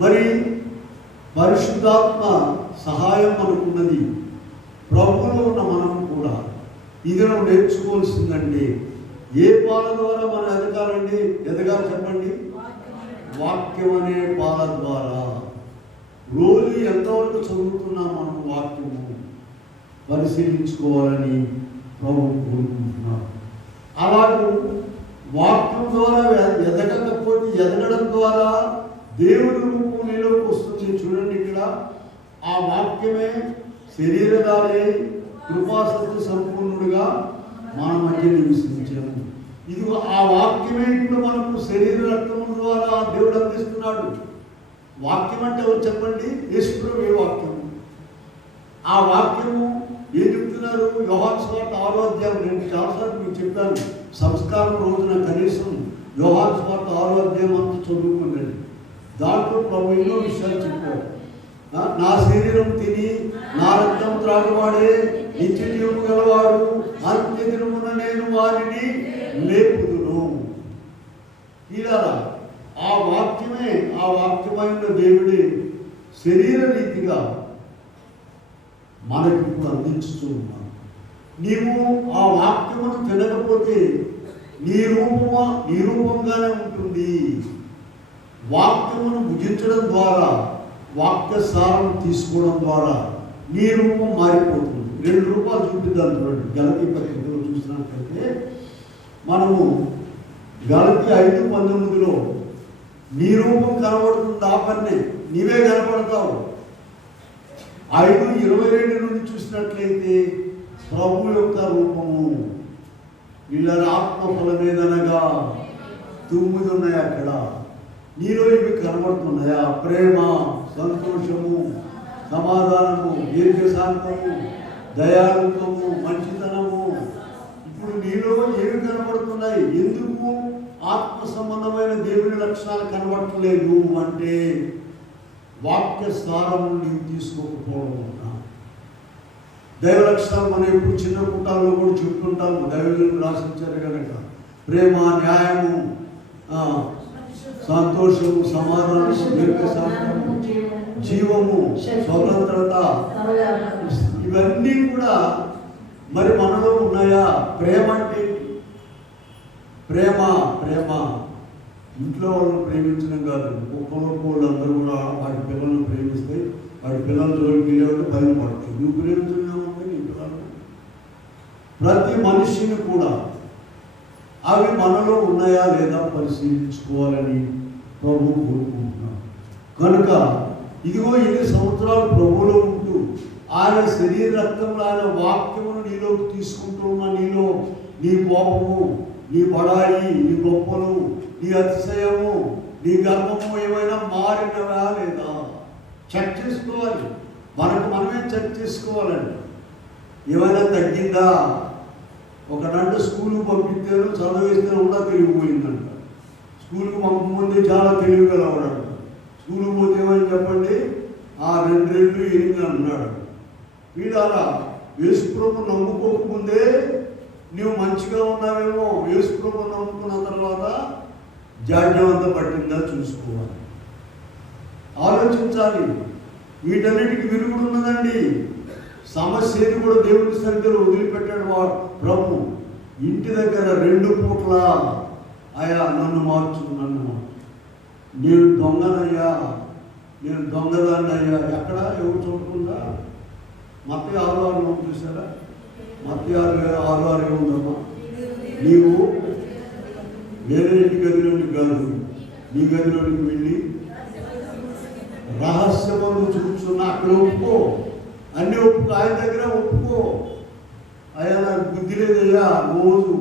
మరి పరిశుద్ధాత్మ సహాయం మనకున్నది. ప్రభువులో ఉన్న మనం కూడా ఇది మనం నేర్చుకోవాల్సిందండి. ఏ పాల ద్వారా మనం ఎదగాలండి? ఎదగాలి చెప్పండి. వాక్యం అనే పాల ద్వారా. రోజు ఎంతవరకు చదువుతున్నాం మనం వాక్యము పరిశీలించుకోవాలని ప్రభు కోరుకుంటున్నాం. అలాగే వాక్యం ద్వారా ఎదగకపోతే ఎదగడం ద్వారా దేవుడి రూపం నీలోకి వస్తుంది. చూడండి, ఇక్కడ ఆ వాక్యమే శరీరధారి కృపాసత్య సంపూర్ణుడిగా మన మధ్య నివసించాము. ఇది ఆ వాక్యమే ఇప్పుడు మనకు శరీర రక్తము ద్వారా దేవుడు అందిస్తున్నాడు. వాక్యం అంటే ఎవరు చెప్పండి? యేసుప్రభువే వాక్యము. ఆ వాక్యము ఏం చెప్తున్నారు? యోహాను సువార్త 6వ అధ్యాయం. నేను చాలాసార్లు మీకు చెప్పాను, సంస్కారం రోజున కనీసం యోహాను సువార్త 6వ అధ్యాయం అంతా చదువుకుందండి. దాంట్లో ప్రభు ఎన్నో విషయాలు చెప్పారు. నా శరీరం తిని నా రక్తం త్రాగువాడే నిత్య జీవము గలవాడు, అంత్య దినమున నేను వారిని లేపుదును. ఇలా ఆ వాక్యమే, ఆ వాక్యమైన దేవుడే శరీర రీతిగా మనకి ఇప్పుడు అందించుతూ ఉన్నాను. నీవు ఆ వాక్యమును తినకపోతే నీ రూపంగానే ఉంటుంది. వాక్యమును భుజించడం ద్వారా, వాక్య సారం తీసుకోవడం ద్వారా నీ రూపం మారిపోతుంది. 2 రూపాలు చూపిద్దాం చూడండి. గలతీ పత్రికలో చూసినట్లయితే మనము గలతీ 5:19 నీ రూపం కనబడుతుంది. ఆ పన్నే నీవే కనపడతావు. 5:22 నుండి చూసినట్లయితే ప్రభు యొక్క రూపము. వీళ్ళ ఆత్మఫలమేదనగా 9 ఉన్నాయి. అక్కడ నీలో ఇవి కనబడుతున్నాయా? ప్రేమ, సంతోషము, సమాధానము, దీర్ఘశాంతము, దయాళుత్వము, మంచితనము. ఇప్పుడు నీలో ఏవి కనబడుతున్నాయి? ఎందుకు ఆత్మ సంబంధమైన దేవుని లక్షణాలు కనబడట్లేదు అంటే వాక్య సారము నీవు తీసుకోకపోవడం. దైవ లక్షణాలు మనం ఎప్పుడు చిన్న పుట్టాల్లో కూడా చెప్తుంటాము. దైవజనులు రాసించారు కనుక ప్రేమ, న్యాయము, సంతోషము, సమాధానము, దీర్ఘశాంతము, జీవము, స్వతంత్రత, ఇవన్నీ కూడా మరి మనలో ఉన్నాయా? ప్రేమ అంటే ప్రేమ ఇంట్లో వాళ్ళని ప్రేమించడం కాదు. ఒక్కొక్కళ్ళు అందరూ కూడా వాడి పిల్లల్ని ప్రేమిస్తే వాడి పిల్లల జోలికి వెళ్ళేవాళ్ళు భయం పడుతుంది. నువ్వు ప్రేమించడమే నీ పిల్లలు. ప్రతి మనిషిని కూడా అవి మనలో ఉన్నాయా లేదా పరిశీలించుకోవాలని ప్రభు కోరుకుంటున్నాడు. కనుక ఇదిగో 8 సంవత్సరాలు ప్రభువులో ఉంటూ ఆయన శరీర రక్తంలో ఆయన వాక్యమును నీలోకి తీసుకుంటున్న నీలో నీ కోపము, నీ బడాయి, నీ గొప్పలు, నీ అతిశయము, నీ గర్వము ఏమైనా మారినవా లేదా చెక్ చేసుకోవాలి. మనమే చెక్ చేసుకోవాలండి. ఏమైనా తగ్గిందా? ఒకనంటే స్కూల్కి పంపిస్తేనో చదివేస్తే కూడా తెలివిపోయిందంట. స్కూల్కి పంపముందే చాలా తెలివి గలవాడంట. స్కూల్కి పోతే ఏమని చెప్పండి, 2 రెళ్ళు 8 అన్నాడు. వీడాలా యేసుప్రభు నమ్ముకోకముందే నువ్వు మంచిగా ఉన్నావేమో, యేసుప్రభు నమ్ముకున్న తర్వాత జాడ్యం అంతా పట్టిందా చూసుకోవాలి, ఆలోచించాలి. వీటన్నిటికీ విరుగుడు ఉన్నదండి. సమస్యని కూడా దేవుడి సరిగ్గా వదిలిపెట్టాడు వాడు ప్రభు. ఇంటి దగ్గర 2 పూట్ల అయ్యా నన్ను మార్చు, నేను దొంగనయ్యా, నేను దొంగదాన్ని అయ్యా. ఎక్కడ ఎవరు చూడకుండా మత్తయి 6:6 చూసారా? మత్తయి 6:6 ఏముందమ్మా? నీవు వేరే ఇంటి గదిలోనికి కాదు, నీ గదిలోనికి వెళ్ళి రహస్యమును చూస్తున్నా అక్కడ ఒప్పుకో, అన్నీ ఒప్పుకో, ఆయన దగ్గర ఒప్పుకో. అయ్యా నాకు బుద్ధి లేదయ్యా, రోజు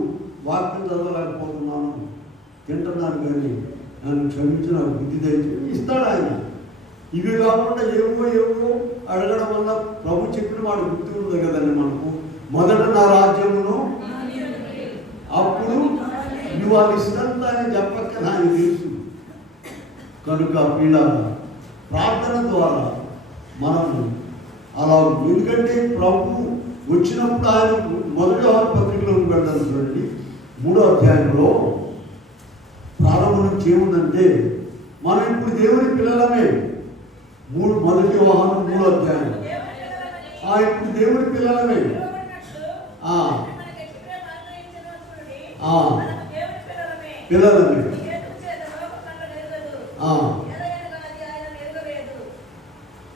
వాక్యం చదవలేకపోతున్నాను, తింటున్నాను, కానీ నన్ను క్షమించి నాకు బుద్ధి దయచేసి ఇస్తాడు ఆయన. ఇవి కాకుండా ఏవో అడగడం వల్ల ప్రభు చెప్పిన వాడు గుర్తు ఉంది కదండి మనకు. మొదట నా రాజ్యమును, అప్పుడు నువ్వు వాళ్ళు ఇష్టంతా అని చెప్పక నాకు తెలుసు. కనుక వీళ్ళ ప్రార్థన ద్వారా మనము అలా, ఎందుకంటే ప్రభు వచ్చినప్పుడు ఆయన మొదటి 6 పత్రికలోకి వెళ్ళాలి. చూడండి 3వ అధ్యాయంలో ప్రారంభం నుంచి ఏముందంటే, మనం ఇప్పుడు దేవుని పిల్లలమే. మొదటి యోహాను 3వ అధ్యాయం, ఇప్పుడు దేవుని పిల్లలమే. పిల్లలమే.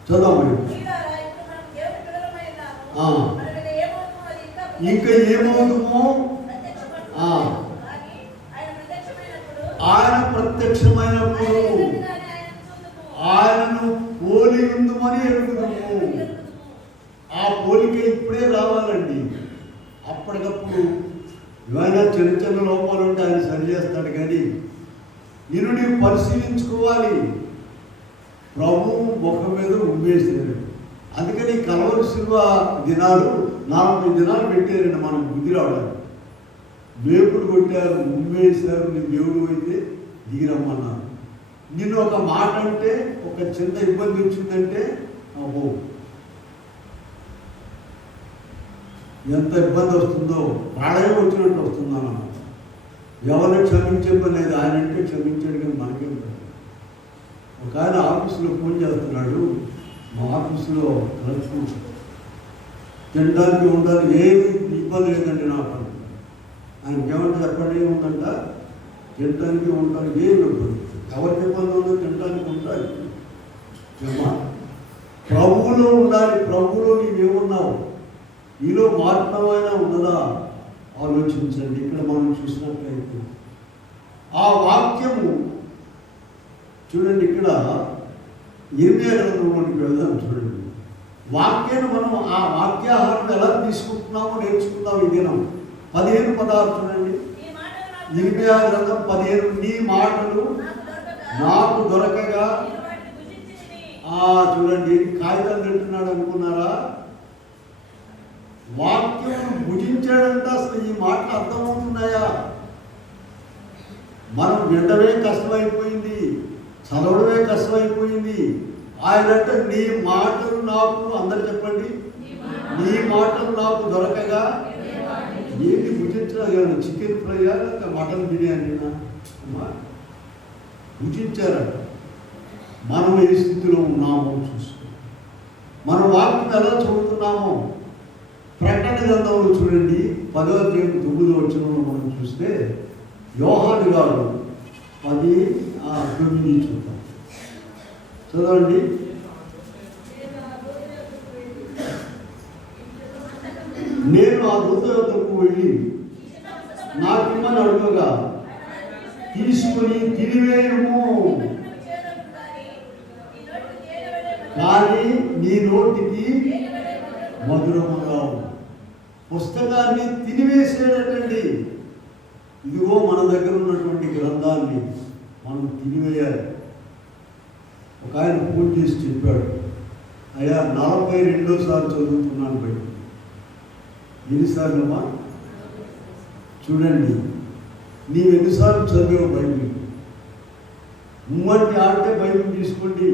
చదవండి. ఇంకా ఏమవుతుందో ఆయన ప్రత్యక్షమైనప్పుడు ఆయనను పోలి ఉందమని ఎరుగుదాము. ఆ పోలిక ఇప్పుడే రావాలండి. అప్పటికప్పుడు ఏమైనా చిన్న లోపాలు ఉంటే ఆయన సరి చేస్తాడు. కానీ నీవు పరిశీలించుకోవాలి. ప్రభు ముఖం మీద ఉమ్మేసాడు. అందుకని కలవరి శిల్వ దినాలు 40 దినాలు పెట్టారండి మనం బుద్ధి రావడానికి. మేపుడు కొట్టారు, ఉమ్మేశారు. నీ దేవుడు అయితే దిగిరమ్మన్నారు. నిన్ను ఒక మాట అంటే, ఒక చిన్న ఇబ్బంది వచ్చిందంటే అబ్బో ఎంత ఇబ్బంది వస్తుందో, ప్రాణమే వచ్చినట్టు వస్తుందన్నమాట. ఎవరిని క్షమించే పని లేదు. ఆయన అంటే క్షమించాడు, కానీ మనకేం కాదు. ఒక ఆయన ఆఫీసులో ఫోన్ చేస్తున్నాడు. మా ఆఫీసులో క్లర్క్ తినడానికి ఉండాలి, ఏమి ఇబ్బంది లేదండి నాకు. ఆయనకి ఏమంటే చెప్పండి, ఏముందంట, తినడానికి ఉండడానికి ఏమి ఇబ్బంది, ఎవరికి ఇబ్బంది ఉందో తినడానికి ఉండాలి. ప్రభువులో ఉండాలి. ప్రభువులో నీవేమున్నావు, నీలో మార్పమైనా ఉన్నదా ఆలోచించండి. ఇక్కడ మనం చూసినట్లయితే ఆ వాక్యము చూడండి. ఇక్కడ ఇర్మియా గ్రంథంలోకి వెళ్దాం. చూడండి, వాక్యాన్ని మనం ఆ వాక్యాహారం ఎలా తీసుకుంటున్నామో నేర్చుకుందాం. ఈ దినం 15:16 చూడండి. ఇర్మియా గ్రంథం 15. నీ మాటలు నాకు దొరకగా, చూడండి కాగితాలు తింటున్నాడు అనుకున్నారా? వాక్యం భుజించాడంటే అసలు ఈ మాటలు అర్థమవుతున్నాయా? మనం వినడమే కష్టమైపోయింది, చదవడమే కష్టమైపోయింది. ఆయన అంటే నీ మాటలు నాకు, అందరు చెప్పండి, నీ మాటలు నాకు దొరకగా ఏంటి భుజించడం? చికెన్ ఫ్రైయా లేక మటన్ బిర్యానీనా? అమ్మా భుజించారట. మనం ఏ స్థితిలో ఉన్నామో చూసుకో. మన వాక్యం ఎలా చదువుతున్నామో ప్రకటన గ్రంథంలో చూడండి, 10వ అధ్యాయం 9వ వచనంలో మనం చూస్తే యోహాను గారు 10:9 చూద్దాం. చదవండి. నేను ఆ దూత వద్దకు వెళ్ళి నాకిమ్మని అడుగగా తీసుకుని తిరివేయము, కానీ నీ నోటికి మధురముగా. పుస్తకాన్ని తినివేసేటండి. ఇదిగో మన దగ్గర ఉన్నటువంటి గ్రంథాన్ని మనం తినివేయాలి. ఒక ఆయన ఫోన్ చేసి చెప్పాడు, అయ్యా 42సారి చదువుతున్నాను బయట. ఎన్నిసార్లమ్మా? చూడండి, నీవు ఎన్నిసార్లు చదివావు బైబిల్? ఉమ్మంటి ఆడితే బైబిల్ తీసుకోండి.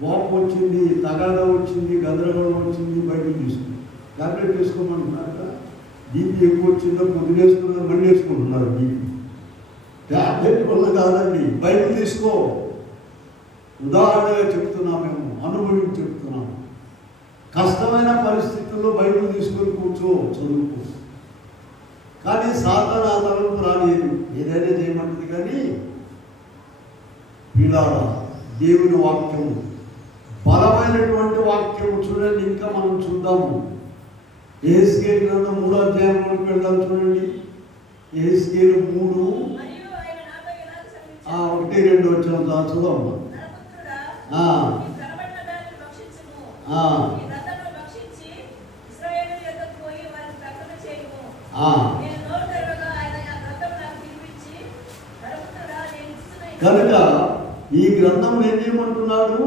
కోపం వచ్చింది, తగాదా వచ్చింది, గందరగోళం వచ్చింది, బైబిల్ తీసుకోండి. ట్యాబ్లెట్ వేసుకోమంటున్నారు. బీపీ ఎక్కువ వచ్చిందో పొద్దున వేసుకున్నారు, మళ్ళీ వేసుకుంటున్నారు. బీపీ ట్యాబ్లెట్ వల్ల కాదండి, బైబిల్ తీసుకో. ఉదాహరణగా చెప్తున్నాం, మేము అనుభవించి చెప్తున్నాం. కష్టమైన పరిస్థితుల్లో బైబిల్ తీసుకొని కూర్చో, చదువుకో. కానీ సాతాను ఆ తలంపు రాలేదు, ఏదైనా చేయమంటుంది. కానీ పిల్లారా, దేవుని వాక్యము బలమైనటువంటి వాక్యము. చూడండి, ఇంకా మనం చూద్దాము. యెహెజ్కేలు గ్రంథం 3వ అధ్యాయంలోకి వెళ్దాం. చూడండి, యెహెజ్కేలు 3:1-2 వచ్చిన చదువు. కనుక ఈ గ్రంథం ఏం చేయమంటున్నాడు?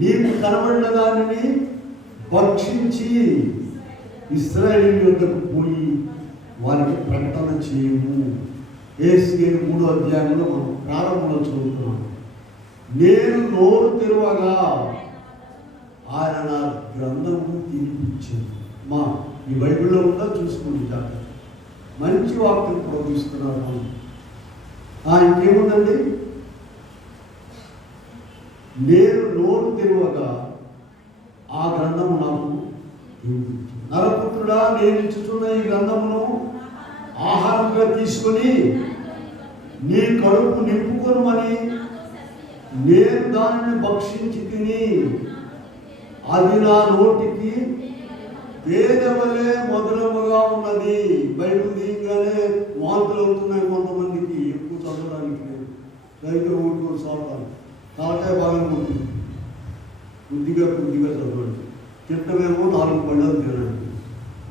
నీకు కనబడిన దానిని భక్షించి ఇశ్రాయేలు యొద్దకు పోయి వారికి ప్రకటన చేయము. యెహెజ్కేలు 3వ అధ్యాయంలో మనం ప్రారంభంలో చదువుతున్నాం. నేను నోరు తెరవగా ఆయన నా గ్రంథము తినిపించింది. మా ఈ బైబిల్లో ఉందా చూసుకోండి. మంచి వాక్యం ప్రవహిస్తున్నాడు. ఇంకేముందండి? నేను నోరు తెరవగా ఆ గ్రంథము నాకు తినిపించింది. నరపుత్రుడా, నేను ఇచ్చుతున్న ఈ గ్రంథమును ఆహారంగా తీసుకొని నీ కడుపు నింపుకొనుమని నేను దానిని భక్షించి తిని అది నా నోటికి వేదవలే మధురముగా ఉన్నది. బైబిల్ తీయగానే వాంతులు అవుతున్నాయి కొంతమందికి, ఎక్కువ చదవడానికి లేదు. రైతు ఊరుకోరు సాగుతాను, తలకాయ బాగా ఉంటుంది. కొద్దిగా చదవండి. తిట్టమేమో 4 పళ్ళలు తినండి,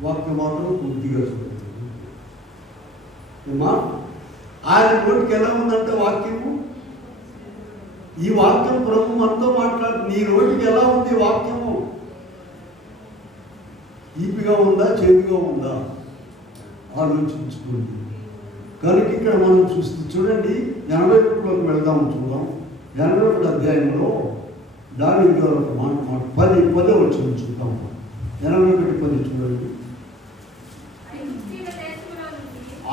వాక్యం మాత్రం కొద్దిగా చదవండి. ఆయన నోటికి ఎలా ఉందంటే వాక్యము, ఈ వాక్యం ప్రభు మనతో మాట్లాడు. నీ నోటికి ఎలా ఉంది వాక్యము? ఈపిగా ఉందా, చేతిగా ఉందా? ఆలోచించుకోండి. కనుక ఇక్కడ మనం చూడండి, 81లోకి వెళ్దాం. చూద్దాం. 81 అధ్యాయంలో దావీదు గారు ఒక మాట 10 వచ్చింది చూద్దాం. 81:10 చూడండి.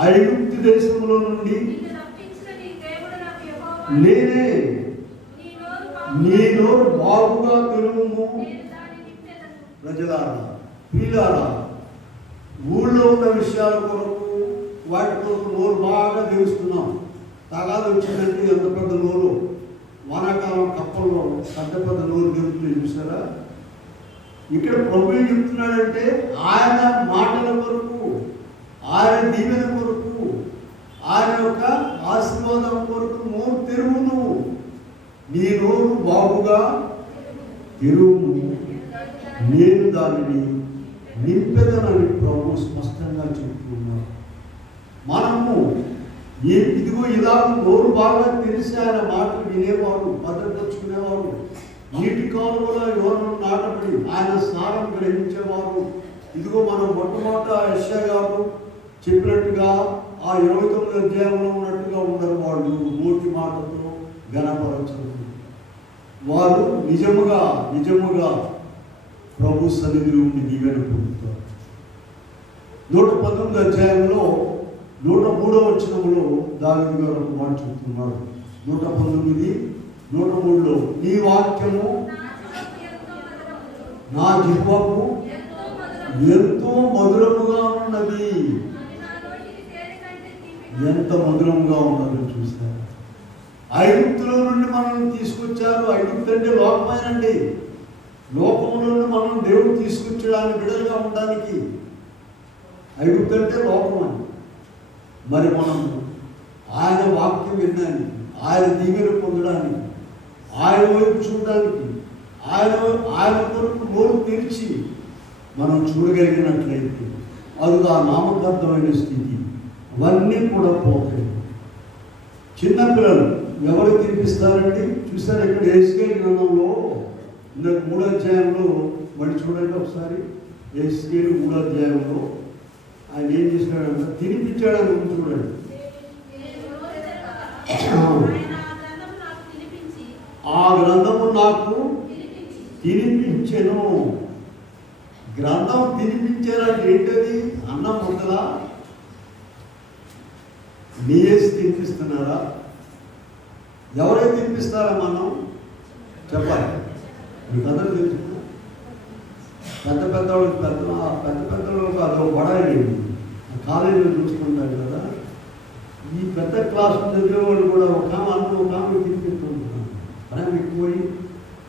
ఐగుప్తు దేశంలో నుండి నేనే నీ నోరు బాగుగా తెరువుము. ప్రజలారా, పిల్లారా, ఊళ్ళో ఉన్న విషయాల కొరకు వాటి కొరకు నోరు బాగా తెలుస్తున్నాం. తగాదు వచ్చిందంటే ఎంత పెద్ద నోరు. వానాకాలం కప్పల్లో పెద్ద నోరు తెలుస్తుంది చూసారా? ఇక్కడ ప్రభు ఏం చెప్తున్నాడంటే ఆయన మాటల కొరకు, ఆయన దీవెన కొరకు, ఆయన యొక్క ఆశీర్వాదం కొరకు నోరు తెరువును. నీ నోరు బాగుగా తెరువు, నేను దానిని నింపెదనని ప్రభు స్పష్టంగా చెప్తున్నారు. మనము ఇదిగో ఇలా నోరు బాగా తెలిసి ఆయన మాటలు వినేవారు, భద్రపరుచుకునేవారు. నీటి కాలువలో ఎవరు నాటబడి ఆయన స్నానం గ్రహించేవారు. ఇదిగో మనం మొట్టమొదట యెషయా గారు చెప్పినట్టుగా ఆ 29వ అధ్యాయంలో ఉన్నట్టుగా ఉండరు. వాళ్ళు నోటి మాటతో ఘనపరచరు. వారు నిజముగా ప్రభు సన్నిధిలో ఉండి దీవెన పొందుతారు. 119 అధ్యాయంలో 103వ వచనంలో దావీదు గారు ఒక మాట చెప్తున్నారు. 119:103లో నీ వాక్యము నా జిహ్వకు ఎంతో మధురముగా ఉన్నది. ఎంత మధురంగా ఉన్నదో చూస్తారు. ఐగుప్తులో నుండి మనల్ని తీసుకొచ్చారు. ఐగుప్తు అంటే లోకమేనండి. లోకంలో నుండి మనం దేవుడు తీసుకొచ్చడానికి బిడ్డలుగా ఉండడానికి. ఐగుప్తు అంటే లోకం అని. మరి మనం ఆయన వాక్యం వినడానికి, ఆయన దీవెన పొందడానికి, ఆయన వైపు చూడడానికి, ఆయన కొరకు నోరు తెరిచి మనం చూడగలిగినట్లయితే అది ఆ నామకార్థమైన స్థితి. అవన్నీ కూడా పోతాయి. చిన్నపిల్లలు ఎవరు తినిపిస్తారండి? చూసారు ఇక్కడ ఎస్కేల్ గ్రంథంలో 3వ అధ్యాయంలో మళ్ళీ చూడండి ఒకసారి. ఎస్కేల్ 3వ అధ్యాయంలో ఆయన ఏం చేసినాడంటే తినిపించాడని చూడండి. ఆ గ్రంథము నాకు తినిపించెను. గ్రంథం తినిపించారంటే ఏంటది? అన్నం ముద్దలా? నీయేసి తినిపిస్తున్నారా? ఎవరైతే తినిపిస్తారా? మనం చెప్పాలి. మీకు అందరూ తెలుసు. పెద్ద పెద్దవాళ్ళకి పెద్దవాళ్ళకి అదొక బడాయి కాలేజీలో చూస్తుంటారు కదా. ఈ పెద్ద క్లాస్ చదివేవాళ్ళు కూడా ఒక అన్నం ఒక ఆమె తినిపిస్తుంటున్నాను. ప్రేమ ఎక్కువై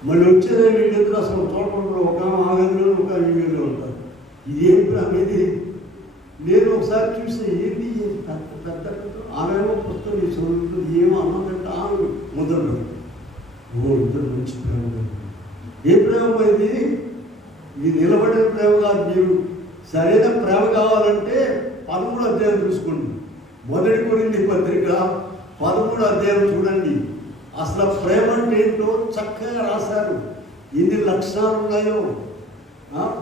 మళ్ళీ వచ్చేదే వీళ్ళిద్దరు అసలు చూడకుండా ఒక ఆ గదిలో ఒక ఈ గదిలో ఉంటారు. ఇదేం ప్రేమ ఇది? నేను ఒకసారి చూస్తే ఏంటి పెద్ద ఆమెమో పుస్తకం చదువుతుంది, ఏమో అన్నదంటే ఆమె ముద్రలు. ఇద్దరు మంచి ప్రేమ. ఏ ప్రేమ ఇది? ఇది నిలబడిన ప్రేమ కాదు. మీరు సరైన ప్రేమ కావాలంటే 13వ అధ్యాయం చూసుకోండి. 1 కొరింథీ పత్రిక 13వ అధ్యాయం చూడండి. అసలు ప్రేమ అంటే ఏంటో చక్కగా రాశారు. ఎన్ని లక్షణాలు ఉన్నాయో.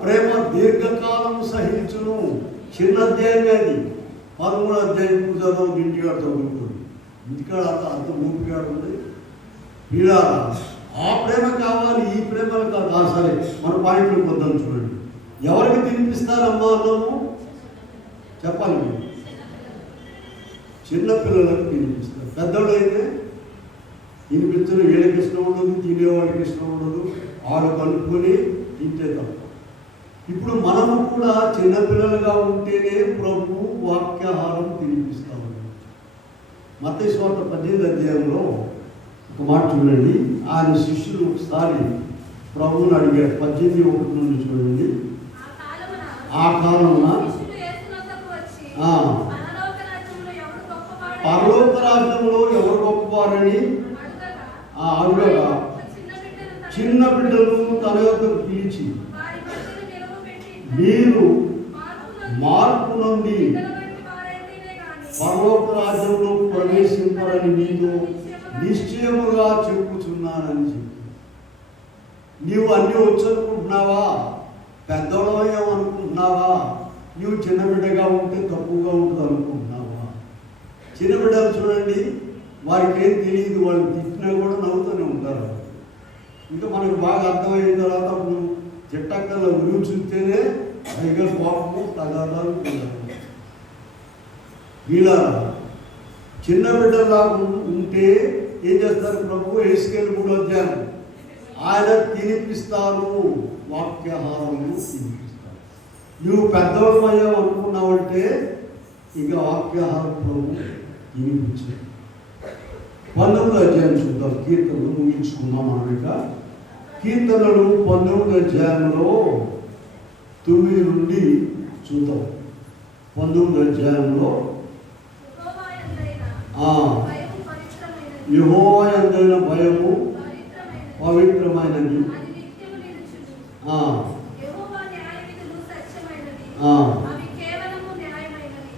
ప్రేమ దీర్ఘకాలం సహించును. చిన్న అధ్యాయం అది. 13వ అధ్యాయం చదవదు. ఇంటికాడ చదువుతుంది. ఇంటికాడ అంత ఊపికాడు ఉంది. ఇలా ఆ ప్రేమ కావాలి, ఈ ప్రేమలు కాదు. సరే మన పాయింట్లు పొద్దాం చూడండి. ఎవరికి తినిపిస్తారమ్మా అన్నము? చెప్పాలి మీరు. చిన్నపిల్లలకు తినిపిస్తారు. పెద్దవాళ్ళు అయితే తినిపించడం వీళ్ళకి ఇష్టం ఉండదు, తినేవాళ్ళకి ఇష్టం ఉండదు. వాళ్ళు కలుపుకొని తింటే తప్ప. ఇప్పుడు మనము కూడా చిన్నపిల్లలుగా ఉంటేనే ప్రభు వాక్యాహారం తినిపిస్తాము. మత్తయి సువార్త 18వ అధ్యాయంలో ఒక మాట చూడండి. ఆయన శిష్యులు ఒకసారి ప్రభువుని అడిగారు. 18:1 నుండి చూడండి. ఆ కాలమున పరలోక రాజ్యంలో ఎవరు గొప్పవారని అడుగగా చిన్న బిడ్డలు తన యొద్దకు పిలిచి మీరు మార్పు నుండి పరలోక రాజ్యంలో ప్రవేశింపరని మీతో నిశ్చయముగా చెప్పుచున్నానని చెప్పి. నీవు అన్నీ వచ్చనుకుంటున్నావా? పెద్దవాళ్ళమేమనుకుంటున్నావా? నీవు చిన్న బిడ్డగా ఉంటే తక్కువగా ఉంటుంది అనుకుంటున్నావా? చిన్న బిడ్డలు చూడండి, వారికి ఏం తెలియదు. వాళ్ళు తిట్టినా కూడా నవ్వుతూనే ఉంటారు. ఇంకా మనకు బాగా అర్థమైన తర్వాత చిట్టక్కల ఉరువు చూస్తేనే పైగా కోపము తగాదాలు వీళ్ళ చిన్న బిడ్డలా ఉంటే ఏం చేస్తారు? ప్రభు ఎస్కేల్ 3వ అధ్యాయం ఆయన తినిపిస్తాను, వాక్యాహారము తినిపిస్తాను. నువ్వు పెద్దవాళ్ళమయ్యావు అనుకున్నావంటే ఇంకా వాక్యాహారం ప్రభు తినిపించాడు. 19వ అధ్యాయం చూద్దాం. కీర్తనలు ముగించుకున్నాం. అనక కీర్తనలు 19వ అధ్యాయంలో 9 నుండి చూద్దాం. 19వ అధ్యాయంలో యెహోవా యందైన భయము పవిత్రమైనది.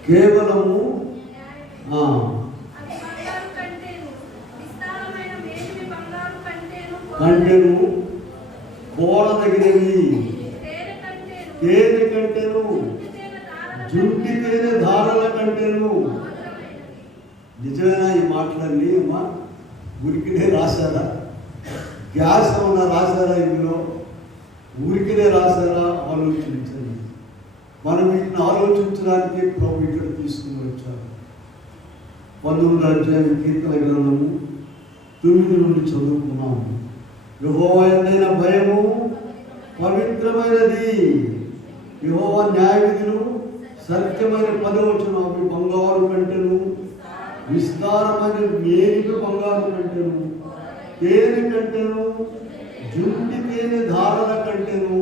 కేవలము కంటెను కోరదగినవి, తేనె కంటెను, జుంటి తేనె ధారల కంటెను. నిజమేనా ఈ మాటలన్నీ? అమ్మా గురికినే రాశారా? గ్యాస్ ఏమన్నా రాశారా ఇందులో? ఊరికనే రాశారా? ఆలోచించండి. మనం వీటిని ఆలోచించడానికి ప్రభు ఇక్కడ తీసుకుని వచ్చారు. 19వ అధ్యాయం కీర్తన గ్రంథము 9 నుండి చదువుకున్నాము. యెహోవా యందైన భయము పవిత్రమైనది, యెహోవా న్యాయ విధులు సత్యమైన. 10వ వచనం, అవి బంగారు కంటెను, విస్తారమైన మేలిమి బంగారు కంటెను, తేనె కంటెను, జుంటి తేనె ధారల కంటెను.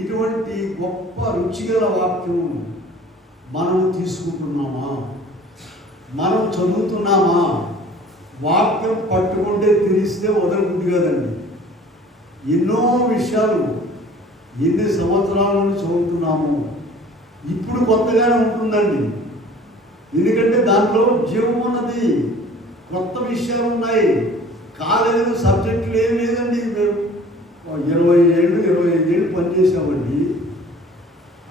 ఇటువంటి గొప్ప రుచిగల వాక్యం మనం తీసుకుంటున్నామా? మనం చదువుతున్నామా? వాక్యం పట్టుకుంటే తెలిస్తే వదలబుద్ధి కదండి. ఎన్నో విషయాలు ఎన్ని సంవత్సరాల నుంచి చదువుతున్నాము. ఇప్పుడు కొత్తగానే ఉంటుందండి, ఎందుకంటే దాంట్లో జీవం ఉన్నది, కొత్త విషయాలు ఉన్నాయి. కాలేజీలో సబ్జెక్టులు ఏం లేదండి. మేము 20 ఏళ్ళు 25 ఏళ్ళు పనిచేసామండి.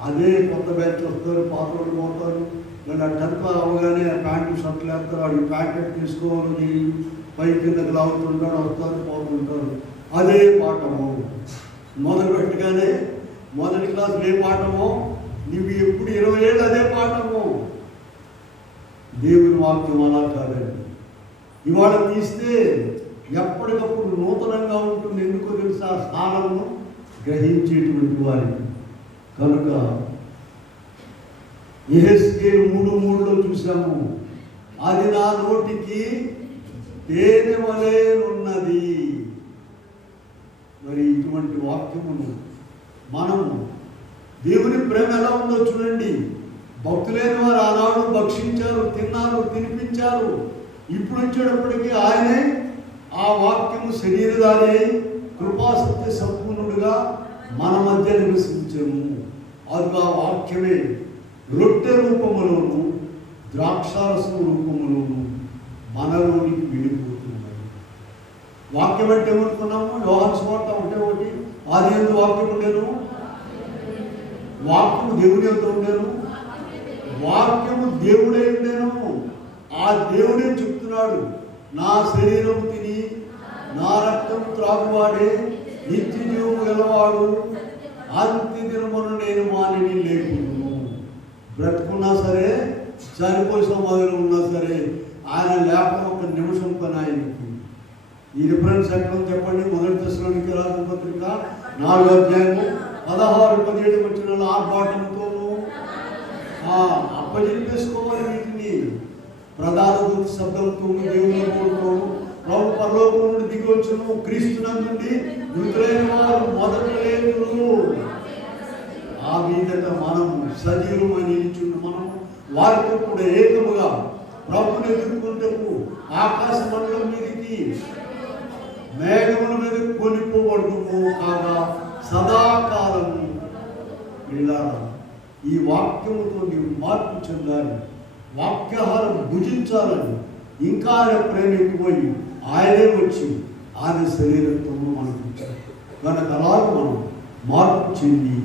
అదే కొత్త బ్యాచ్ వస్తారు, పాత వాళ్ళు పోతారు. మళ్ళీ 10th అవగానే ప్యాంటు షర్ట్లు వేస్తారు, వాడికి ప్యాకెట్ తీసుకోవాలి, పై కిందకి లాగుతుంటాడు, వస్తారు పోతుంటారు. అదే పాఠము మొదలు పెట్టగానే మొదటి క్లాసులు ఏ పాఠమో నువ్వు ఎప్పుడు 20 ఏళ్ళు అదే పాఠము. దేవుని వాక్యం అలా కాదండి. ఇవాళ తీస్తే ఎప్పటికప్పుడు నూతనంగా ఉంటుంది. ఎందుకో తెలుసా? స్థానమును గ్రహించేటువంటి వారికి. కనుక యెహెజ్కేలు 3:3లో చూసాము, అది నా నోటికి తేనె వలె ఉన్నది. మరి ఇటువంటి వాక్యమును మనము, దేవుని ప్రేమ ఎలా ఉందో చూడండి. భక్తులైన వారు ఆనాడు భక్షించారు, తిన్నారు, తినిపించారు. ఇప్పుడు వచ్చేటప్పటికీ ఆయనే ఆ వాక్యము శరీరధారి కృపాసత్య సంపూర్ణుడుగా మన మధ్య నివసించను. అది ఆ వాక్యమే రొట్టె రూపములోను ద్రాక్షారసం రూపములోను మనలోనికి వెళ్ళిపోతున్నాయి. వాక్యం అంటే ఏమనుకున్నాము? యోహాను సువార్త 1:1, ఆదియందు వాక్యం ఉండేను, వాక్యము దేవుని యొక్క ఉండేను, వాక్యము దేవుడే ఉండేను. ఆ దేవుడే చెప్తున్నాడు, నా శరీరం తిని నా రక్తం త్రాగువాడే నిత్య జీవము గలవాడు, అంత్య దినమును నేను వానిని లేకును. బ్రతుకున్నా సరే, చనిపోయి సమాధిలో ఉన్నా సరే, ఆయన లేకపోతే ఒక నిమిషం పని ఆయనకి. ఈ రిఫరెన్స్ ఎక్కడ చెప్పండి? 1 దశలోనికి రాసిన పత్రిక 4వ అధ్యాయము 16-17 వచనాల ఆర్భాటంతోనూ అప్పజెప్పేసుకోవాలి. వీటిని ప్రధాన దూత శబ్దంతో దేవుని కోరుతోను ప్రభు పరలోకం నుండి దిగి వచ్చును, క్రీస్తునందుండి మృతులైన వారు మొదట లేదును. ఆ మీదట మనము సజీవమై నిలిచున్న మనము వారితో కూడా ఏకముగా ప్రభుని ఎదుర్కొంటకు ఆకాశ మండలం మీదకి మేఘముల మీద కొనిపోబడును కాగా సదాకాలము. పిల్లారా, ఈ వాక్యముతో నీవు మార్పు చెందాలి, వాక్యాహారం భుజించాలని. ఇంకా ఆయన ప్రేమ ఎక్కువయి ఆయనే వచ్చి ఆయన శరీరంతో మనకు ఇచ్చారు. కనుక అలాగే మనం మార్పు చెంది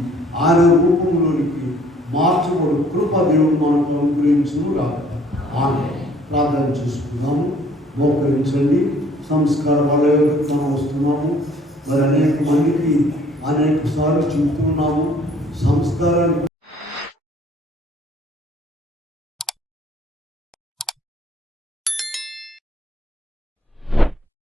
ఆయన రూపంలోనికి మార్చబడు కృప దేవుడు మనకు అనుగ్రహించును రాక. ఆమె ప్రార్థన చేసుకున్నాము. మోకరించండి. సంస్కార వాళ్ళ మనం వస్తున్నాము. మరి అనేక మందికి అనేక సార్లు చెబుతున్నాము సంస్కారాన్ని